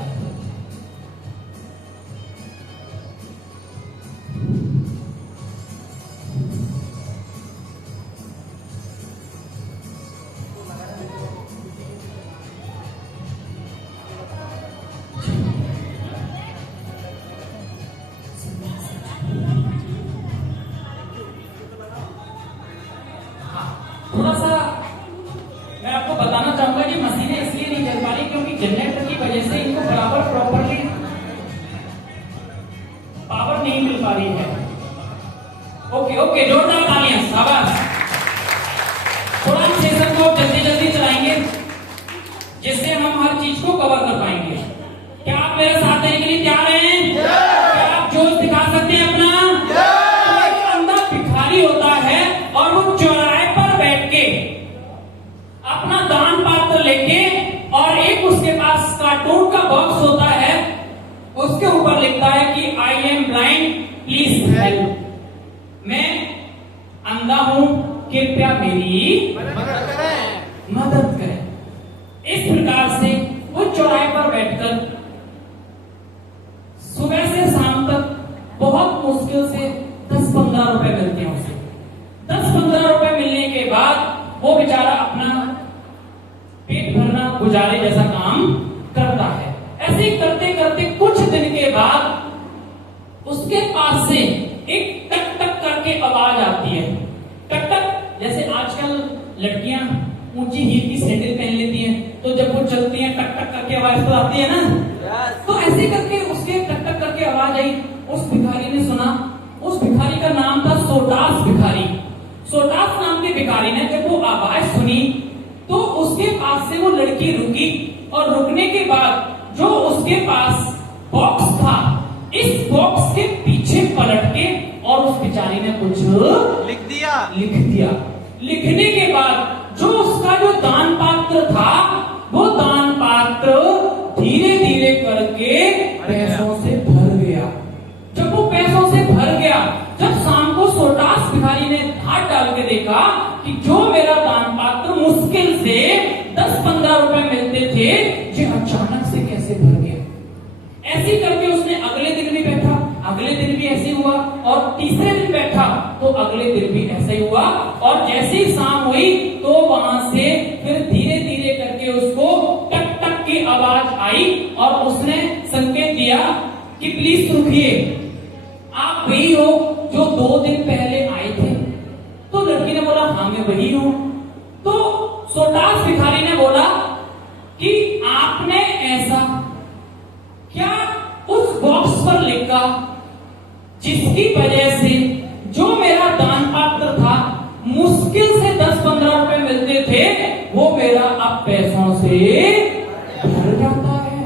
थोड़ा सा मैं आपको बताना चाहूंगा कि मशीनें इसलिए नहीं चल पा रही क्योंकि जनरेटर की वजह से इनको बराबर प्रॉपरली पावर नहीं मिल पा रही है। ओके ओके, जोरदार तालियां, शाबाश। थोड़ा हम सेशन को जल्दी जल्दी चलाएंगे जिससे हम हर चीज को कवर कर पाएंगे। क्या आप मेरे साथ देने के लिए तैयार हैं? क्या आप जोश दिखा सकते हैं अपना? एक अंधा भिखारी होता है और वो चौराहे पर बैठ के अपना दान पात्र लेके, और एक उसके पास कार्टून का बॉक्स होता है, उसके ऊपर लिखता है कि I am blind please help. मैं अंधा हूं, कृपया मेरी मदद करें। इस प्रकार से वो चौराहे पर बैठकर सुबह से शाम तक बहुत मुश्किल से 10-15 रुपए मिलते हैं उसे। 10-15 रुपए मिलने के बाद वो बेचारा अपना पेट भरना गुजारे जैसा काम करता है। ऐसे करते करते कुछ दिन के बाद उसके पास से एक टक टक करके आवाज आती है। टक टक, जैसे आजकल लड़कियां ऊंची हील की सैंडल पहन लेती हैं, तो जब वो चलती हैं टक टक करके आवाज तो आती है ना। तो ऐसे करके उसके टक टक करके आवाज आई। उस भिखारी ने सुना, उस भिखारी का नाम था सोटास भिखारी। सोटास नाम के भिखारी ने जब वो आवाज सुनी तो उसके पास से वो लड़की रुकी, और रुकने के बाद जो उसके पास बॉक्स था, इस बॉक्स के पीछे पलट के और उस बेचारी ने कुछ लिख दिया। लिखने के बाद जो उसका जो दान पात्र था, वो दान पात्र धीरे धीरे करके पैसों से भर गया। जब वो ऐसे करके उसने अगले दिन भी बैठा, अगले दिन भी ऐसे हुआ, और तीसरे दिन बैठा तो अगले दिन भी ऐसा ही हुआ। और जैसे ही शाम हुई तो वहां से फिर धीरे धीरे करके उसको टक टक की आवाज आई और उसने संकेत दिया कि प्लीज रुकिए, आप वही हो जो 2 दिन पहले आए थे? तो लड़की ने बोला हाँ मैं वही हूं। तो सोटास भिखारी ने बोला कि आपने ऐसा क्या उस बॉक्स पर लिखा जिसकी वजह से जो मेरा दान पात्र था, मुश्किल से 10-15 रुपए मिलते थे, वो मेरा अब पैसों से भर जाता है?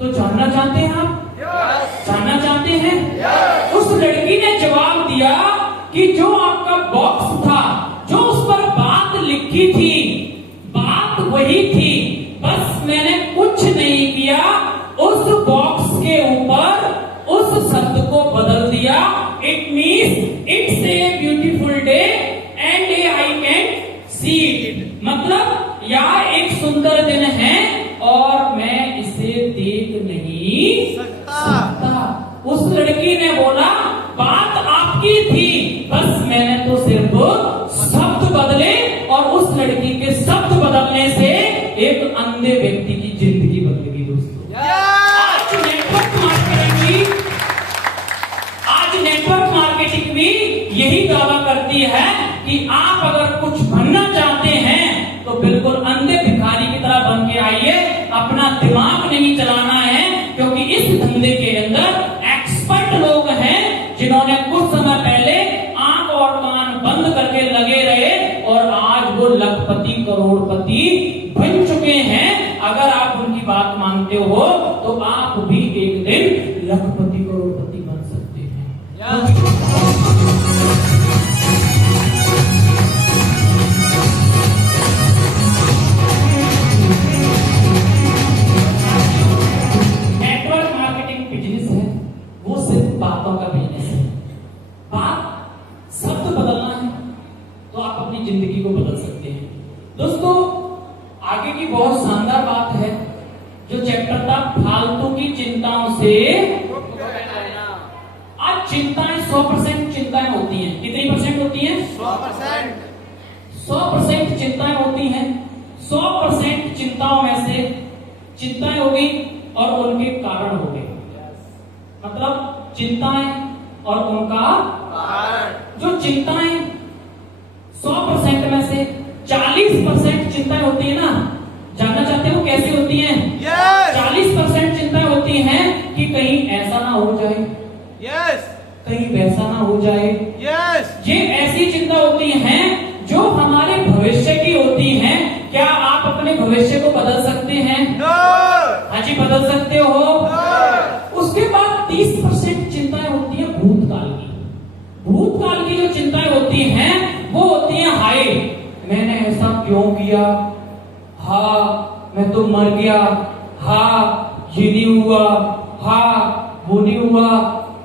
तो जानना चाहते हैं आप? जानना चाहते हैं? उस लड़की ने जवाब दिया कि जो आपका बॉक्स था, जो उस पर बात लिखी थी, बात वही थी, बस मैंने कुछ नहीं किया, उस बॉक्स के ऊपर उस शब्द को बदल दिया। It means it's a beautiful day and I can see it, मतलब यह एक सुंदर दिन है और मैं इसे देख नहीं सकता। उस लड़की ने बोला बात आपकी थी, बस मैंने तो सिर्फ शब्द बदले, और उस लड़की के शब्द बदलने से एक अंधे व्यक्ति की जिंदगी बदल गई। दोस्तों आज नेटवर्क मार्केटिंग भी यही दावा करती है कि आप अगर कुछ बनना चाहते हैं तो बिल्कुल अंधे भिखारी की तरह बन के आइए, अपना दिमाग नहीं चलाना है, क्योंकि इस धंधे के अंदर एक्सपर्ट लोग हैं जिन्होंने कुछ समय पहले आंख और कान बंद करके लगे रहे और आज वो लखपति करोड़पति बन चुके हैं। अगर आप उनकी बात मानते हो तो आप भी एक दिन लखपति करोड़पति बन सकते हैं। नेटवर्क मार्केटिंग बिजनेस है, वो सिर्फ बातों का बिजनेस है। बात शब्द बदलना है तो आप अपनी जिंदगी को बदल सकते हैं। दोस्तों आगे की बहुत शानदार बात है, जो चैप्टर था फालतू की चिंताओं से। आज चिंताएं 100% चिंताएं होती हैं। कितनी परसेंट होती हैं? 100%। 100% चिंताएं होती हैं। 100% चिंताओं में से चिंताएं हो गई और उनके कारण हो गए, मतलब चिंताएं और उनका कारण। जो चिंताएं 100% में से 40% चिंताएं होती है ना, जानना चाहते हो कैसी होती हैं? 40% चिंताएं होती हैं कि कहीं ऐसा ना हो जाए, कहीं वैसा ना हो जाए। ये ऐसी चिंता होती हैं जो हमारे भविष्य की होती हैं। क्या आप अपने भविष्य को बदल सकते हैं? हाँ जी, बदल सकते हो। उसके बाद 30% चिंताएं होती है भूतकाल की। भूतकाल की जो चिंताएं होती हैं वो होती हैं हाय मैंने ऐसा क्यों किया, हाँ मैं तो मर गया, हाँ ये नहीं हुआ, हाँ वो नहीं हुआ।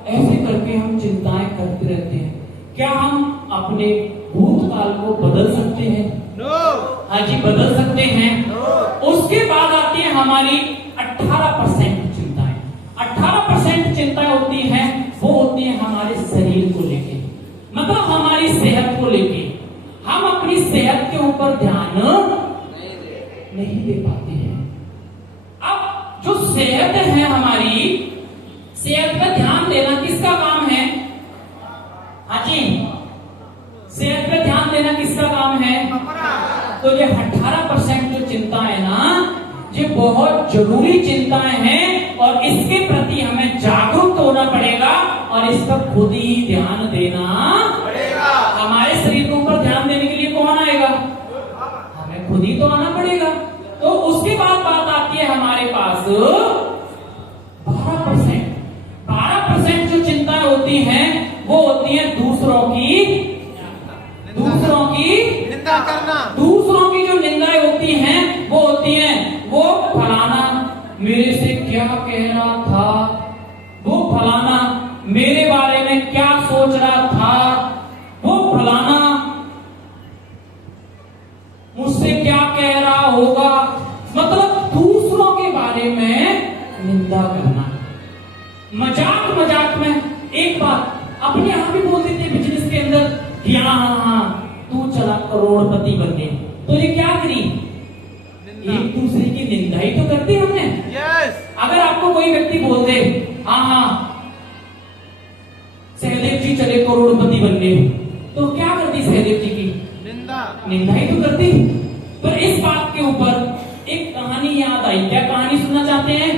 ऐसे करके हम चिंताएं करते रहते हैं। क्या हम अपने भूतकाल को बदल सकते हैं? हाँ जी, बदल सकते हैं। उसके बाद आती है हमारी 18% चिंताएं। 18% चिंताएं होती हैं, वो होती है हमारे शरीर को लेके, मतलब हमारी सेहत को लेके। हम अपनी सेहत के ऊपर ध्यान नहीं दे पाते हैं। अब जो सेहत है हमारी, सेहत पे ध्यान देना किसका काम है? हाँ जी, सेहत पे ध्यान देना किसका काम है? तो ये 18% जो चिंता है ना, ये बहुत जरूरी चिंताएं हैं और इसके प्रति हमें जागरूक होना पड़ेगा और इस पर खुद ही ध्यान देना पड़ेगा। हमारे शरीर के ऊपर ध्यान देने के लिए कौन आएगा? हमें खुद ही तो आना पड़ेगा। तो उसके बाद बात आती है हमारे पास 12%। 12% जो चिंताएं होती हैं वो होती है दूसरों की निंदा करना। दूसरों की जो निंदाएं होती हैं वो होती हैं वो फलाना मेरे से क्या कह रहा था, वो फलाना मेरे बारे में क्या सोच रहा था, वो फलाना मुझसे क्या कह रहा होगा। मतलब दूसरों के बारे में निंदा करना। मजाक मजाक में एक बात अपने आप ही बोल देते बिजनेस के अंदर कि हाँ तू चला करोड़पति बन गए। तो ये क्या करी, एक दूसरे की निंदा ही तो करते हमने। यस। अगर आपको कोई व्यक्ति बोल दे हाँ सहदेव जी चले करोड़पति बन गए, तो क्या करती सहदेव जी की निंदा ही तो करती। पर इस बात के ऊपर एक कहानी याद आई। क्या कहानी सुनना चाहते हैं?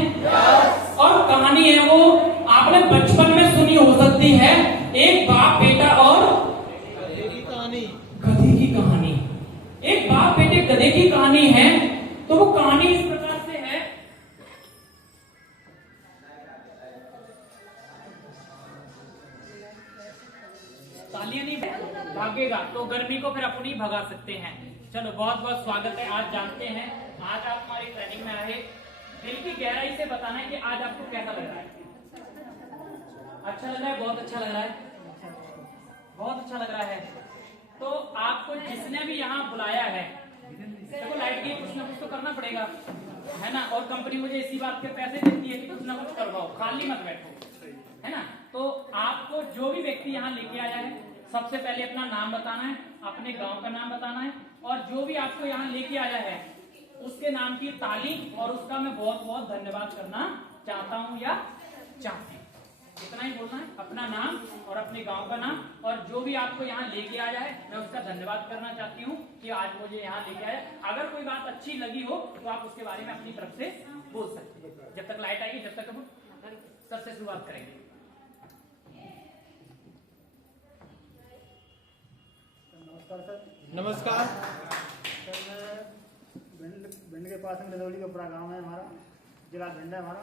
और कहानी है वो आपने बचपन में सुनी हो सकती है, एक बाप बेटा और गधे की कहानी। एक बाप बेटे गधे की कहानी है। तो वो कहानी इस प्रकार से है। तालियां नहीं भागेगा तो गर्मी को फिर अपनी भगा सकते हैं। चलो बहुत बहुत स्वागत है। आज जानते हैं, आज आप हमारी ट्रेनिंग में आए, दिल की गहराई से बताना है कि आज आपको कैसा लग रहा है। अच्छा लग रहा है? बहुत अच्छा लग रहा है, बहुत अच्छा लग रहा है। तो आपको जिसने भी यहाँ बुलाया है, देखो लाइट की कुछ ना कुछ तो करना पड़ेगा, है ना। और कंपनी मुझे इसी बात के पैसे देती है कि कुछ ना कुछ करवाओ, खाली मत बैठो, है ना। तो आपको जो भी व्यक्ति यहाँ लेके आया है, सबसे पहले अपना नाम बताना है, अपने गांव का नाम बताना है, और जो भी आपको यहाँ लेके आया है उसके नाम की ताली और उसका मैं बहुत बहुत धन्यवाद करना चाहता हूँ या चाहती हूँ। इतना ही बोलना है, अपना नाम और अपने गांव का नाम, और जो भी आपको यहाँ लेके आया है मैं उसका धन्यवाद करना चाहती हूँ कि आज मुझे यहाँ लेके आया। अगर कोई बात अच्छी लगी हो तो आप उसके बारे में अपनी तरफ से बोल सकते हैं। जब तक लाइट आएगी, जब तक हम सबसे शुरुआत करेंगे। नमस्कार। सर मैं भिंड के पास में रजौली का पूरा गाँव है हमारा, जिला भिंड है हमारा।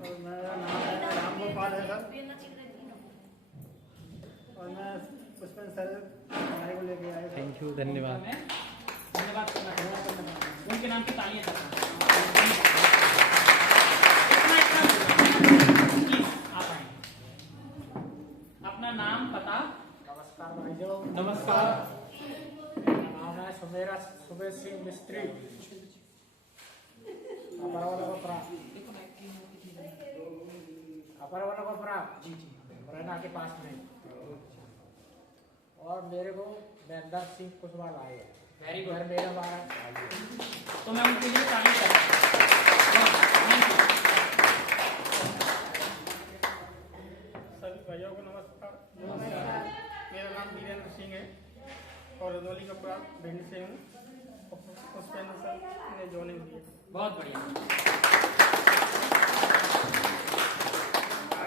और मेरा नाम है राम गोपाल है सर, और मैं पुष्पन सर हमारे को लेके आए। थैंक यू, धन्यवाद। धन्यवाद करना चाहूँगा, उनके नाम की तालियां करना। आप आए, अपना नाम पता। नमस्कार भाई जो। नमस्कार। मेरा नाम है सुमेरा सुबेश सिंह मिस्त्री, अपर वाला को प्राप्त जी मुरैना के पास में। और मेरे को महेंद्र सिंह कुशवाहा आए हैं। Very good. मेरा बारा तो मैं उनके लिए ताली करता सभी भाइयों को नमस्कार। मेरा नाम वीरेंद्र सिंह है और रजौली का पूरा भिंड से हूँ। पुष्पेंद्र सर ने ज्वाइनिंग दी है। बहुत बढ़िया।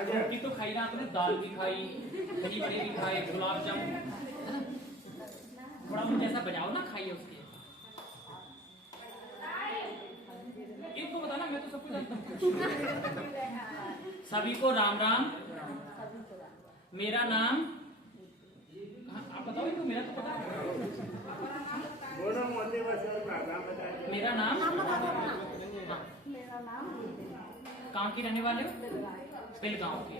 रोटी तो खाई ना आपने, दाल भी खाई, दही बड़े भी खाए, गुलाब जामुन, थोड़ा मुझे ऐसा बजाओ ना, खाइए उसके। इनको बताना, मैं तो सब कुछ जानता हूँ। सभी को राम राम। मेरा नाम आप बताओ इनको, मेरा तो पता है। मेरा नाम कहाँ की रहने वाले हो? बिलगांव के।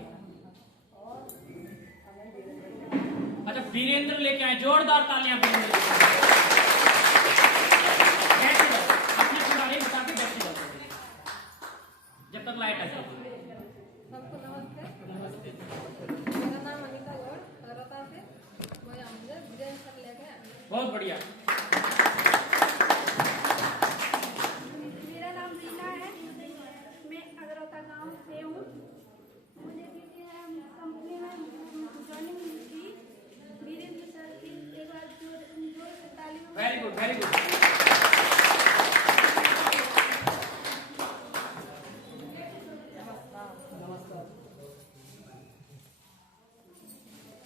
अच्छा, वीरेंद्र लेके आए, जोरदार तालियां वीरेंद्र। बैठे जाओ, अपने पूरा एक बता के बैठे जाओ जब तक लाइट आ जाए। सबको नमस्ते। मेरा नाम अनिता गौड़, अगरता से। मैं मुझे विजय सर लेके आए। बहुत बढ़िया। मेरा नाम रीना है, मैं अगरौता गांव से हूँ। मुझे कंपनी में ज्वाइनिंग की वीरेंद्र सर की एक बार जो तालियों। Very good, very good.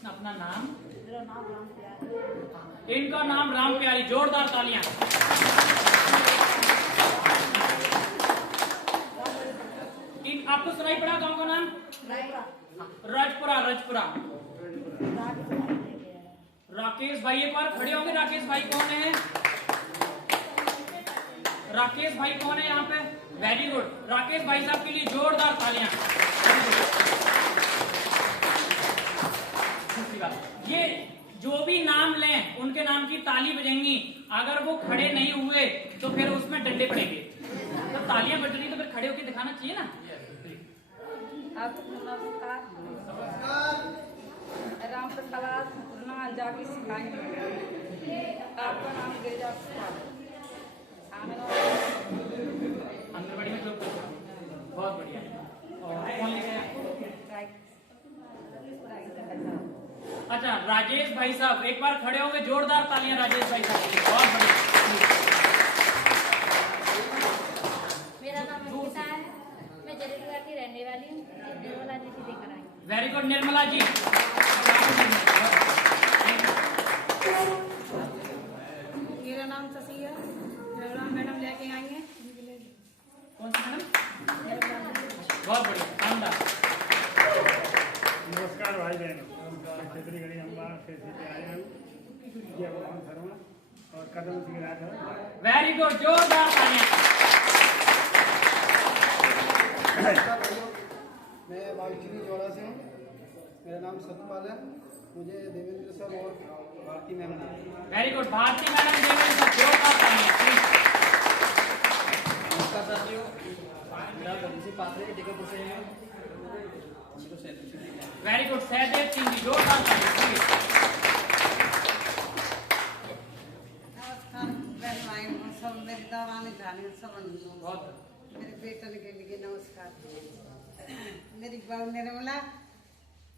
अपना नाम? मेरा नाम राम प्यारी। इनका नाम राम प्यारी, जोरदार तालियां। आपको सुनाई पड़ा गांव का नाम? राजपुरा। राजपुरा। राकेश भाई एक बार खड़े होंगे। राकेश भाई कौन है? राकेश भाई कौन है यहाँ पे? Very good. राकेश भाई साहब के लिए जोरदार तालियां। दूसरी बात, ये जो भी नाम लें उनके नाम की ताली बजेंगी। अगर वो खड़े नहीं हुए तो फिर उसमें डंडे पड़ेंगे। तो तालियां बज रही तो फिर खड़े होकर दिखाना चाहिए ना। नमस्कार। नमस्कार। राम प्रसाद ना जाके सिखाएंगे। आपका नाम गिरिजा आंगनबाड़ी में जॉब करते हैं, बहुत बढ़िया। और कौन लेके आया आपको? अच्छा, राजेश भाई साहब, एक बार खड़े होंगे, जोरदार तालियां राजेश भाई साहब के लिए। बहुत बढ़िया। मेरा नाम अंकिता है, मैं जरीपुरा की रहने वाली हूँ। निर्मला जी की लेकर आई। Very good Nirmala ji. मेरा नाम शशि है। मैडम लेके आएंगे। कौन सी मैडम? बहुत बढ़िया, शानदार। नमस्कार भाई बहनों, मैं क्षेत्रीय गढ़ी अम्बा से आए हैं। जय भगवान शर्मा और कदम सिंह राठौर। वेरी गुड, जोरदार तालियां। नमस्कार भाइयों, मैं बालचिनी जोड़ा से हूँ। मेरा नाम सतपाल है। मुझे देवेंद्र सर और भारती मैम ने। Very good, Bharti madam, Devendra sir, जोरदार तालियां। नमस्कार साथियों, मेरा गणेश पात्रे के टिकट से है। वेरी गुड, सहदेव सिंह जी, जोरदार तालियां। नमस्कार बहन भाई, सब मेरी दौरान जाने सब बहुत मेरे बेटन के लिए नमस्कार। मेरी बहू निर्मला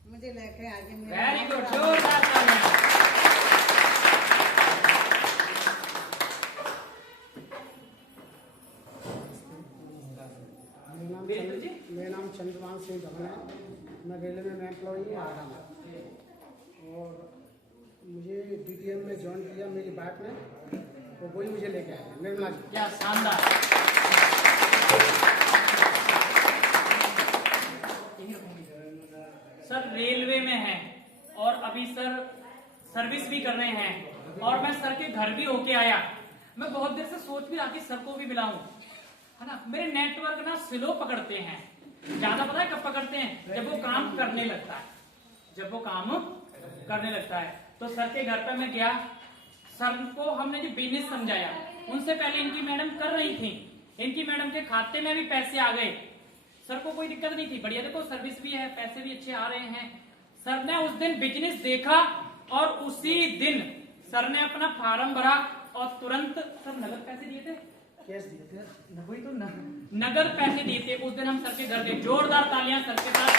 मुझे लेके आगे। वेरी गुड, जोरदार तालियां। मेरा नाम चंद्रमान सिंह धवन है। मैं रेलवे में एम्प्लॉई हूँ आगरा में, और मुझे DTM में ज्वाइन किया मेरी बात ने, तो वही मुझे लेके आया निर्मला जी। क्या शानदार। सर रेलवे में हैं और अभी सर सर्विस भी कर रहे हैं, और मैं सर के घर भी होके आया। मैं बहुत देर से सोच भी रहा कि सर को भी बुलाऊं, है ना। मेरे नेटवर्क ना स्लो पकड़ते हैं, ज्यादा पता है कब पकड़ते हैं? जब वो काम करने लगता है, जब वो काम करने लगता है। तो सर के घर पे मैं गया, सर को हमने जो बिजनेस समझाया। उनसे पहले इनकी मैडम कर रही थी, इनकी मैडम के खाते में भी पैसे आ गए। सर को कोई दिक्कत नहीं थी, बढ़िया, देखो सर्विस भी है, पैसे भी अच्छे आ रहे हैं। सर ने उस दिन बिजनेस देखा और उसी दिन सर ने अपना फार्म भरा और तुरंत सर नगद पैसे दिए थे, कैश दिए थे, वही तो नगद पैसे दिए थे। उस दिन हम सर के घर गए, जोरदार तालियां सर के साथ।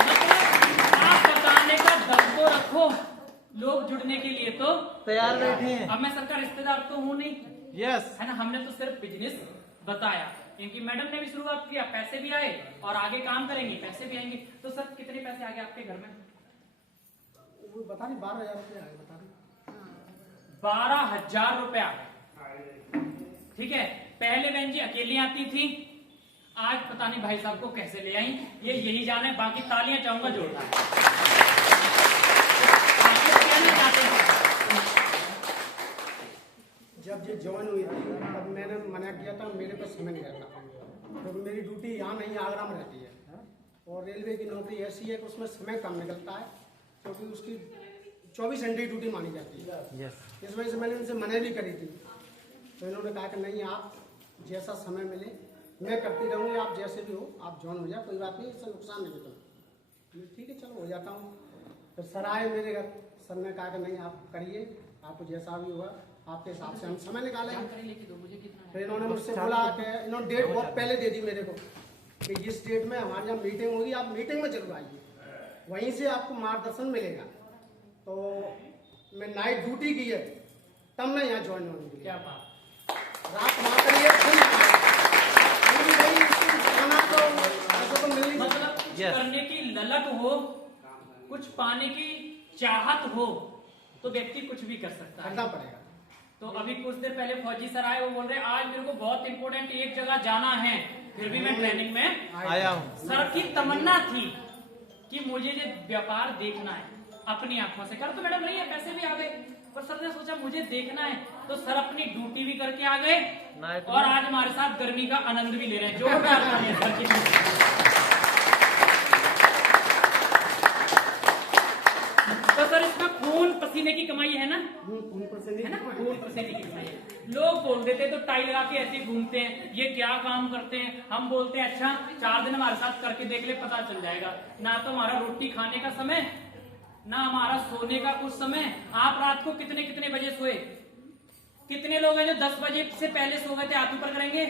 मतलब आप बताने का दम तो रखो, लोग जुड़ने के लिए तो तैयार बैठे हैं। अब मैं सर का रिश्तेदार तो हूँ नहीं, यस, है ना। हमने तो सिर्फ बिजनेस बताया, इनकी मैडम ने भी शुरुआत किया, पैसे भी आए, और आगे काम करेंगे, पैसे भी आएंगे। तो सर कितने पैसे आ गए आपके घर में? वो बता नहीं, 12,000 रुपये आए, बता नहीं। 12,000 रुपया, ठीक है। पहले बहन जी अकेली आती थी, आज पता नहीं भाई साहब को कैसे ले आई, ये यही जाने। बाकी तालियां चाहूंगा जोरदार। जब ये ज्वाइन हुई थी तब मैंने मना किया था, मेरे को समय नहीं रहता, क्योंकि मेरी ड्यूटी यहाँ नहीं आगरा में रहती है, और रेलवे की नौकरी ऐसी है कि उसमें समय कम निकलता है, क्योंकि उसकी 24 घंटे ड्यूटी मानी जाती है। इस वजह से मैंने उनसे मना भी करी थी, तो इन्होंने कहा कि नहीं, आप जैसा समय मिले मैं करती रहूँगी, आप जैसे भी हो आप ज्वाइन हो जाए, कोई बात नहीं, इससे नुकसान नहीं होता। ठीक है, चलो हो जाता हूँ। फिर सर आए मेरे घर, सर ने कहा कि नहीं आप करिए, आपको जैसा भी होगा आपके हिसाब से हम समय निकालेंगे। फिर इन्होंने मुझसे बोला कि इन्होंने डेट बहुत पहले दे दी मेरे को कि इस डेट में हमारे यहाँ मीटिंग होगी, आप मीटिंग में जरूर आइए, वहीं से आपको मार्गदर्शन मिलेगा। तो मैं नाइट ड्यूटी की है, तब मैं यहाँ ज्वाइन होने। क्या बात, रात वहाँ करिए, मतलब करने की ललक हो, कुछ पाने की चाहत हो, तो व्यक्ति कुछ भी कर सकता है, करना पड़ेगा। तो अभी कुछ देर पहले फौजी सर आए, वो बोल रहे आज मेरे को बहुत इंपॉर्टेंट एक जगह जाना है, फिर भी मैं ट्रेनिंग में आया हूँ। सर की तमन्ना थी कि मुझे ये व्यापार देखना है अपनी आंखों से। कर तो मैडम नहीं है, पैसे भी आ गए, पर सर ने सोचा मुझे देखना है, तो सर अपनी ड्यूटी भी करके आ गए, और आज हमारे साथ गर्मी का आनंद भी ले रहे हैं। जोरदार तालियां सर की। तो तो सर इसमें खून पसीने की कमाई है ना, खून पसीने है ना, खून पसीने की कमाई है। लोग बोल देते तो टाई लगा के ऐसे घूमते हैं, ये क्या काम करते हैं। हम बोलते हैं अच्छा 4 दिन हमारे साथ करके देख ले, पता चल जाएगा। ना तो हमारा रोटी खाने का समय, ना हमारा सोने का कुछ समय। आप रात को कितने कितने बजे सोए? कितने लोग हैं जो 10 बजे से पहले सो गए थे? हाथ ऊपर करेंगे।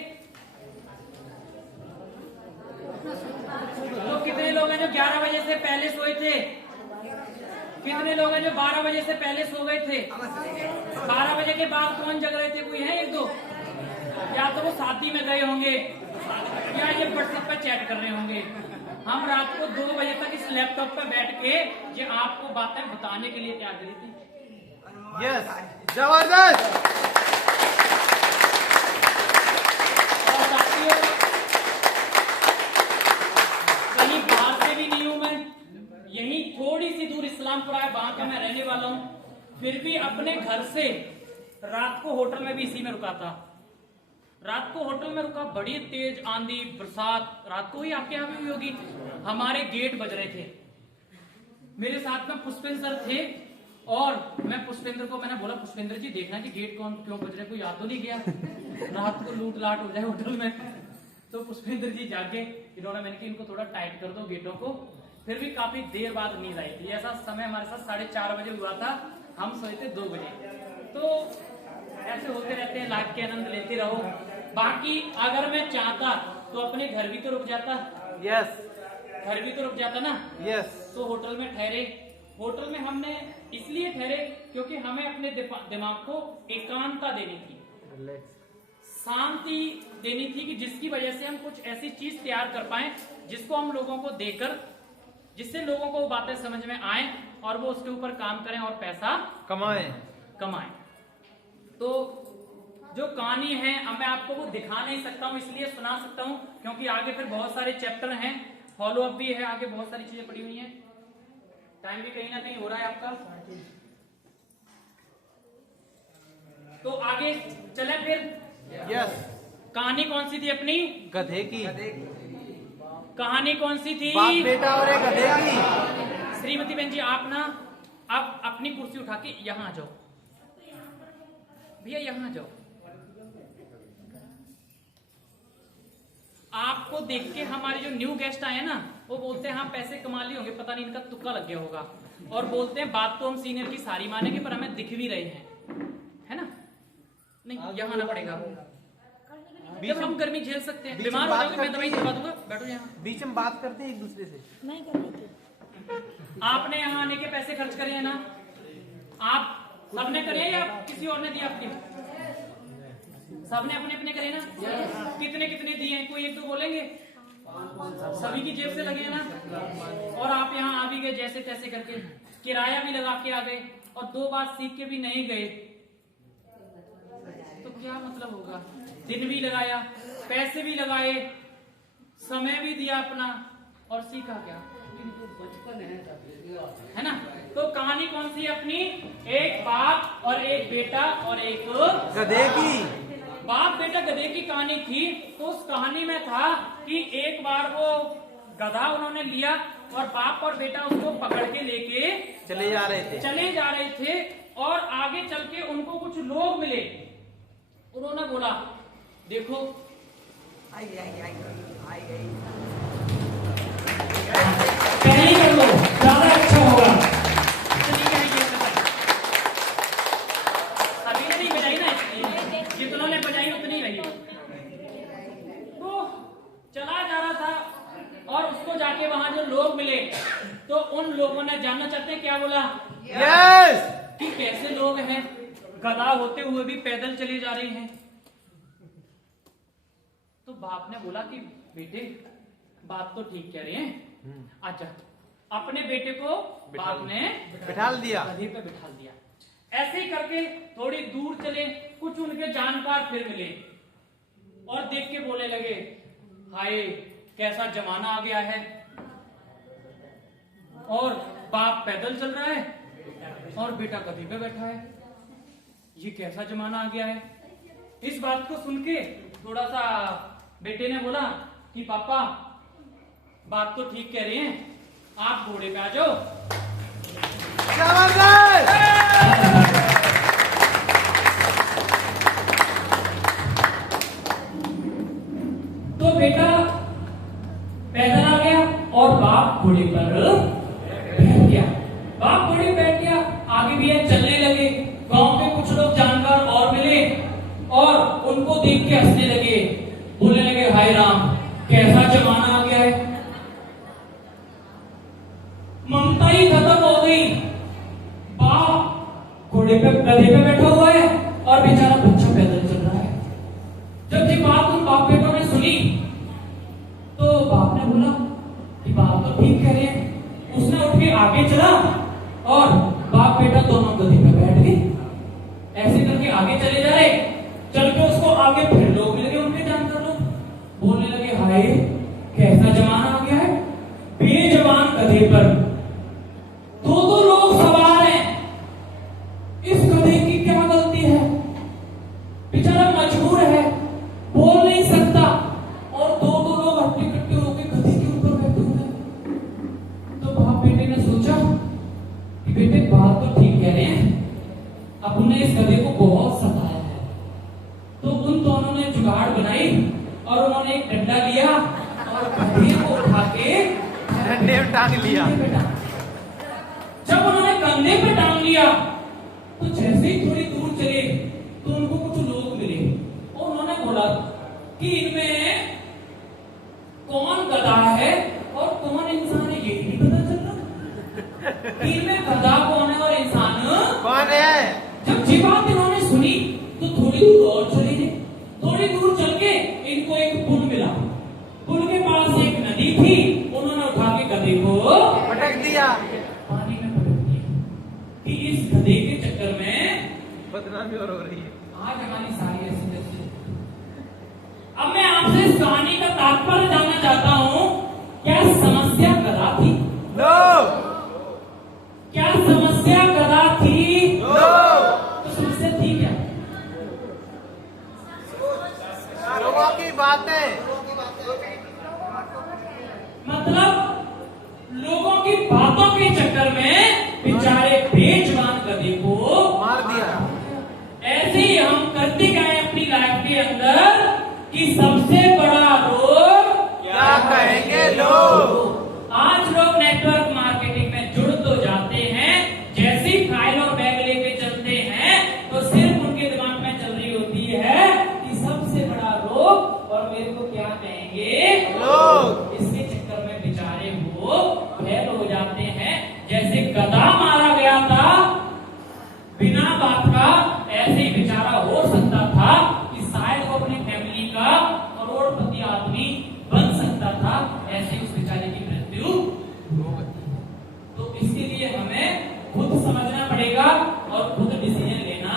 तो कितने लोग हैं जो 11 बजे से पहले सोए थे? कितने लोग हैं जो 12 बजे से पहले सो गए थे? 12 बजे के बाद कौन जग रहे थे? कोई है? 1-2? या तो वो शादी में गए होंगे या ये व्हाट्सएप पे चैट कर रहे होंगे। हम रात को 2 बजे तक इस लैपटॉप पे बैठ के ये आपको बातें बताने के लिए तैयार करी थी। यस, जबरदस्त। और साथियों कहीं बाहर से भी नहीं हूं मैं, यही थोड़ी सी दूर इस्लामपुरा है, वहां का मैं रहने वाला हूं। फिर भी अपने घर से रात को होटल में भी इसी में रुका था। रात को होटल में रुका, बड़ी तेज आंधी बरसात, रात को ही आपके यहाँ भी हुई होगी। हमारे गेट बज रहे थे, मेरे साथ में पुष्पेंद्र सर थे और मैं पुष्पेंद्र को मैंने बोला पुष्पेंद्र जी देखना कि गेट कौन क्यों बज रहे, कोई याद तो नहीं गया रात को लूट लाट हो जाए होटल में। तो पुष्पेंद्र जी जाके इन्होंने मैंने कि इनको थोड़ा टाइट कर दो गेटों को। फिर भी काफी देर बाद नींद आई थी। ऐसा समय हमारे साथ 4:30 बजे हुआ था, हम सोए थे 2 बजे। तो ऐसे होते रहते हैं, लाइफ के आनंद लेते रहो। बाकी अगर मैं चाहता तो अपने घर भी तो रुक जाता। यस, घर भी तो रुक जाता ना। यस। तो होटल में ठहरे। होटल में हमने इसलिए ठहरे क्योंकि हमें अपने दिमाग को एकांतता देनी थी, शांति देनी थी, कि जिसकी वजह से हम कुछ ऐसी चीज तैयार कर पाए जिसको हम लोगों को देकर, जिससे लोगों को बातें समझ में आए और वो उसके ऊपर काम करें और पैसा कमाएं। तो जो कहानी है अब मैं आपको वो दिखा नहीं सकता हूँ, इसलिए सुना सकता हूँ क्योंकि आगे फिर बहुत सारे चैप्टर हैं, फॉलो अप भी है, आगे बहुत सारी चीजें पड़ी हुई हैं। टाइम भी कहीं ना कहीं हो रहा है आपका, तो आगे चले फिर। यस। कहानी कौन सी थी अपनी? गधे की। कहानी कौन सी थी? बाप बेटा और एक गधे की। श्रीमती बहन जी आप ना अब अपनी कुर्सी उठा के यहाँ आ जाओ, भैया यहाँ आ जाओ। आपको देख के हमारे जो न्यू गेस्ट आए ना वो बोलते हैं हाँ पैसे कमा लिए होंगे, पता नहीं इनका तुक्का लग गया होगा, और बोलते हैं बात तो हम सीनियर की सारी मानेंगे पर हमें दिख भी रहे हैं, है ना? नहीं यहाँ आना पड़ेगा, जब हम गर्मी झेल सकते हैं। बीमार हो जाओगे मैं दवाई दिलवा दूंगा, बैठो यहाँ। बीच में बात करते हैं एक दूसरे से। नहीं करते। आपने यहाँ आने के पैसे खर्च करे हैं ना? आप सबने करे हैं या किसी और ने दिया? अपनी सबने अपने अपने करे ना? कितने कितने दिए हैं? कोई 1-2 बोलेंगे? सभी की जेब से लगे हैं ना? और आप यहाँ आ भी गए जैसे तैसे करके, किराया भी लगा के आ गए और 2 बार सीख के भी नहीं गए, तो क्या मतलब होगा? दिन भी लगाया, पैसे भी लगाए, समय भी दिया अपना, और सीखा क्या? बचपन है ना? तो कहानी कौन सी है अपनी? एक बाप और एक बेटा और एक गधे की। बाप बेटा गधे की कहानी थी। तो उस कहानी में था कि एक बार वो गधा उन्होंने लिया और बाप और बेटा उसको पकड़ के लेके चले जा रहे थे और आगे चल के उनको कुछ लोग मिले। उन्होंने बोला देखो पहले कर लो ज्यादा अच्छा होगा। अभी नहीं बजाई ना, इसलिए जितनों ने बजाई उतनी रही। तो चला जा रहा था और उसको जाके वहां जो लोग मिले तो उन लोगों ने जानना चाहते हैं क्या बोला? यस। कि कैसे लोग हैं, गधा होते हुए भी पैदल चले जा रहे हैं। तो बाप ने बोला कि बेटे बात तो ठीक कह रहे हैं, अच्छा। अपने बेटे को बाप ने बिठा दिया, गधे पे बिठा दिया। ऐसे ही करके थोड़ी दूर चले, कुछ उनके जानकार फिर मिले और देख के बोले लगे हाय कैसा जमाना आ गया है, और बाप पैदल चल रहा है और बेटा गधे पे बैठा है, ये कैसा जमाना आ गया है। इस बात को सुन के थोड़ा सा बेटे ने बोला कि पापा बात तो ठीक कह रहे हैं, आप घोड़े पे आ जाओ। तो बेटा पैदल आ गया और बाप घोड़े पर बैठ गया। बाप घोड़े बैठ गया, आगे भी चलने लगे। गांव के कुछ लोग जानकार और मिले और उनको देख के हंसने लगे, बोलने लगे हाय राम, कैसा जमाना आ गया है, ममता ही खत्म हो गई। बाप घोड़े पे गधे पे बैठा हुआ है और बेचारा बच्चा पैदल चल रहा है। जब ये बात उन बाप बेटों ने सुनी तो बाप ने बोला कि बाप तो ठीक कह रहे हैं। उसने उठ के आगे चला और बाप बेटा दोनों गधे पे बैठ गए। ऐसे करके आगे चले जा रहे, चल के उसको आगे फिर लोग मिल गए, उनके जानकार लोग बोलने लगे हाय कैसा जमाना आ गया है, बेजबान गधे पर दो लोग सवार हैं, इस गधे की क्या गलती है, बेचारा मजबूर है, बोल नहीं सकता और दो लोग हट्टे कट्टे होकर गधे के ऊपर बैठे हुए हैं। तो बाप बेटे ने सोचा कि बेटे बात तो ठीक कह रहे हैं, अपने इस गधे को बहुत सताया है। तो उन दोनों ने जुगाड़ बनाई और उन्होंने एक डंडा लिया और गधे को उठा के डंडे में टांग लिया। जब उन्होंने कंधे पे टांग लिया तो जैसे ही थोड़ी दूर चले तो उनको कुछ लोग मिले और उन्होंने बोला कि इनमें कौन गधा है और कौन इंसान है, यही नहीं पता चल रहा कि इनमें गधा कौन है और इंसान कौन है। जब ये बात इन्होंने सुनी तो थोड़ी दूर और चले गए। थोड़ी दूर चल के इनको एक पुल मिला, पुल के पास एक नदी थी, उन्होंने उठा के गधे को पटक दिया, पानी में पटक दिया कि इस गधे के चक्कर में बदनामी और हो रही है। आज हमारी सारी ऐसी जैसी। अब मैं आपसे इस कहानी का तात्पर्य जानना चाहता हूं, क्या समस्या गधा थी? नो। क्या समस्या गधा थी? नो। तो समस्या थी क्या? लोगों की बातें, मतलब लोगों की बातों के चक्कर में बेचारे बेजबान गधे को मार दिया। ऐसे ही हम करते गए अपनी लाइफ के अंदर कि सबसे बड़ा रोग क्या कहेंगे लोग। आज लोग नेटवर्क मार्केटिंग में जुड़ तो जाते हैं, जैसे ही फाइल और बैग लेके चलते हैं तो सिर्फ उनके दिमाग में चल रही होती है कि सबसे बड़ा रोग और मेरे को क्या कहेंगे लोग। इसके चक्कर में बेचारे वो फेल हो जाते हैं। जैसे गधा मारा गया था बिना बात का, ऐसे ही बेचारा हो सकता था कि शायद वो अपनी फैमिली का करोड़पति आदमी बन सकता था, ऐसे उस बेचारे की मृत्यु हो गई। तो इसके लिए हमें खुद समझना पड़ेगा और खुद डिसीजन लेना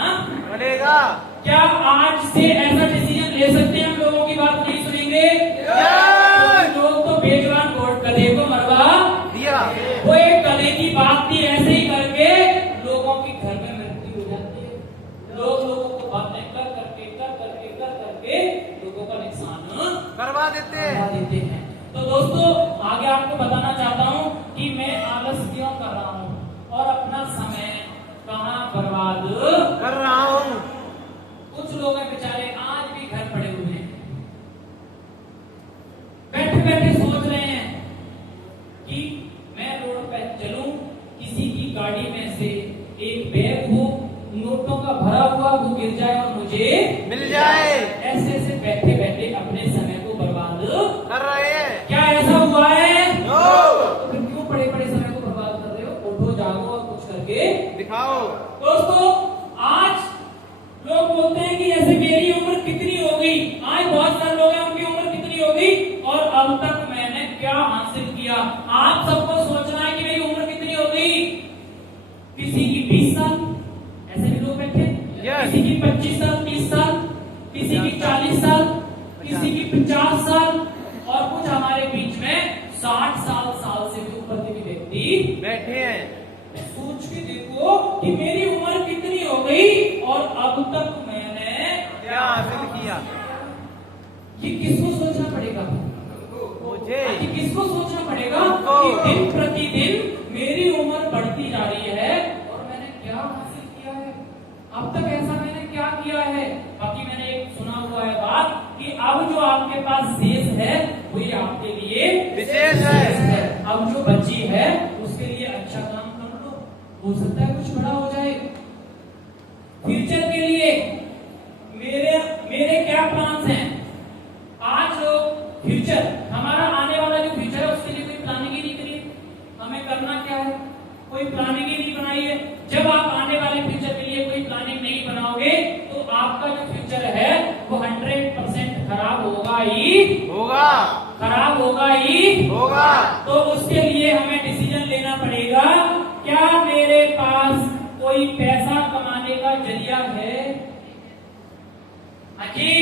पड़ेगा। क्या आज से ऐसा डिसीजन ले सकते हैं हम लोगों की बात नहीं सुनेंगे? लोग तो बेजबान गधे को मरवा दिया। वो एक गधे की बात थी, ऐसे ही करके लोगों की घर में मृत्यु हो जाती है। लोगों को बातें कर करके लोगों का नुकसान करवा देते हैं। तो दोस्तों आगे आपको बताना चाहता हूँ कि मैं आलस क्यों कर रहा हूँ और अपना समय कहाँ बर्बाद कर रहा हूँ। कुछ लोग हैं बेचारे आज भी घर पड़े हुए हैं, बैठे बैठे सोच रहे हैं कि मैं रोड पर चलूं, किसी की गाड़ी में से एक बैग हो नोटों का भरा हुआ वो गिर जाए और मुझे मिल जाए। ऐसे बैठे बैठे अपने समय को बर्बाद कर रहे हैं। क्या ऐसा हुआ है? नो। तो फिर क्यों बड़े समय को बर्बाद कर रहे हो? उठो जागो और कुछ करके दिखाओ। दोस्तों आज लोग बोलते हैं कि ऐसे मेरी उम्र कितनी हो गई, आज बहुत सारे लोग हैं उनकी उम्र कितनी हो गई और अब तक मैंने क्या हासिल किया। आप सबको सोचना है कि मेरी उम्र कितनी हो गई। किसी की 20 साल, ऐसे भी लोग बैठे, किसी की 25 साल 30 साल, किसी की 40 साल, किसी की 50 साल और कुछ हमारे बीच में 60 साल से भी ऊपर के भी व्यक्ति बैठे हैं। सोच के देखो कि मेरी उम्र कितनी हो गई और अब तक मैंने क्या हासिल किया। ये किसको सोचना पड़ेगा? मुझे। ये किसको सोचना पड़ेगा कि दिन प्रतिदिन मेरी उम्र बढ़ती जा रही है किया है। बाकी मैंने एक सुना हुआ है बात कि अब जो आपके पास शेष है वही आपके लिए विशेष है। अब जो बची है उसके लिए अच्छा काम कर लो, हो सकता है कुछ बड़ा हो जाए। फ्यूचर के लिए मेरे क्या प्लान्स हैं? आज फ्यूचर हमारा आने वाला जो फ्यूचर है उसके लिए कोई प्लानिंग ही नहीं करी। हमें करना क्या है? कोई प्लानिंग ही नहीं बनाई है। जब आप आने वाले फ्यूचर के लिए कोई प्लानिंग नहीं बनाओगे तो आपका जो फ्यूचर है वो 100% खराब होगा ही होगा। खराब होगा ही होगा। तो उसके लिए हमें डिसीजन लेना पड़ेगा, क्या मेरे पास कोई पैसा कमाने का जरिया है? हाँ जी,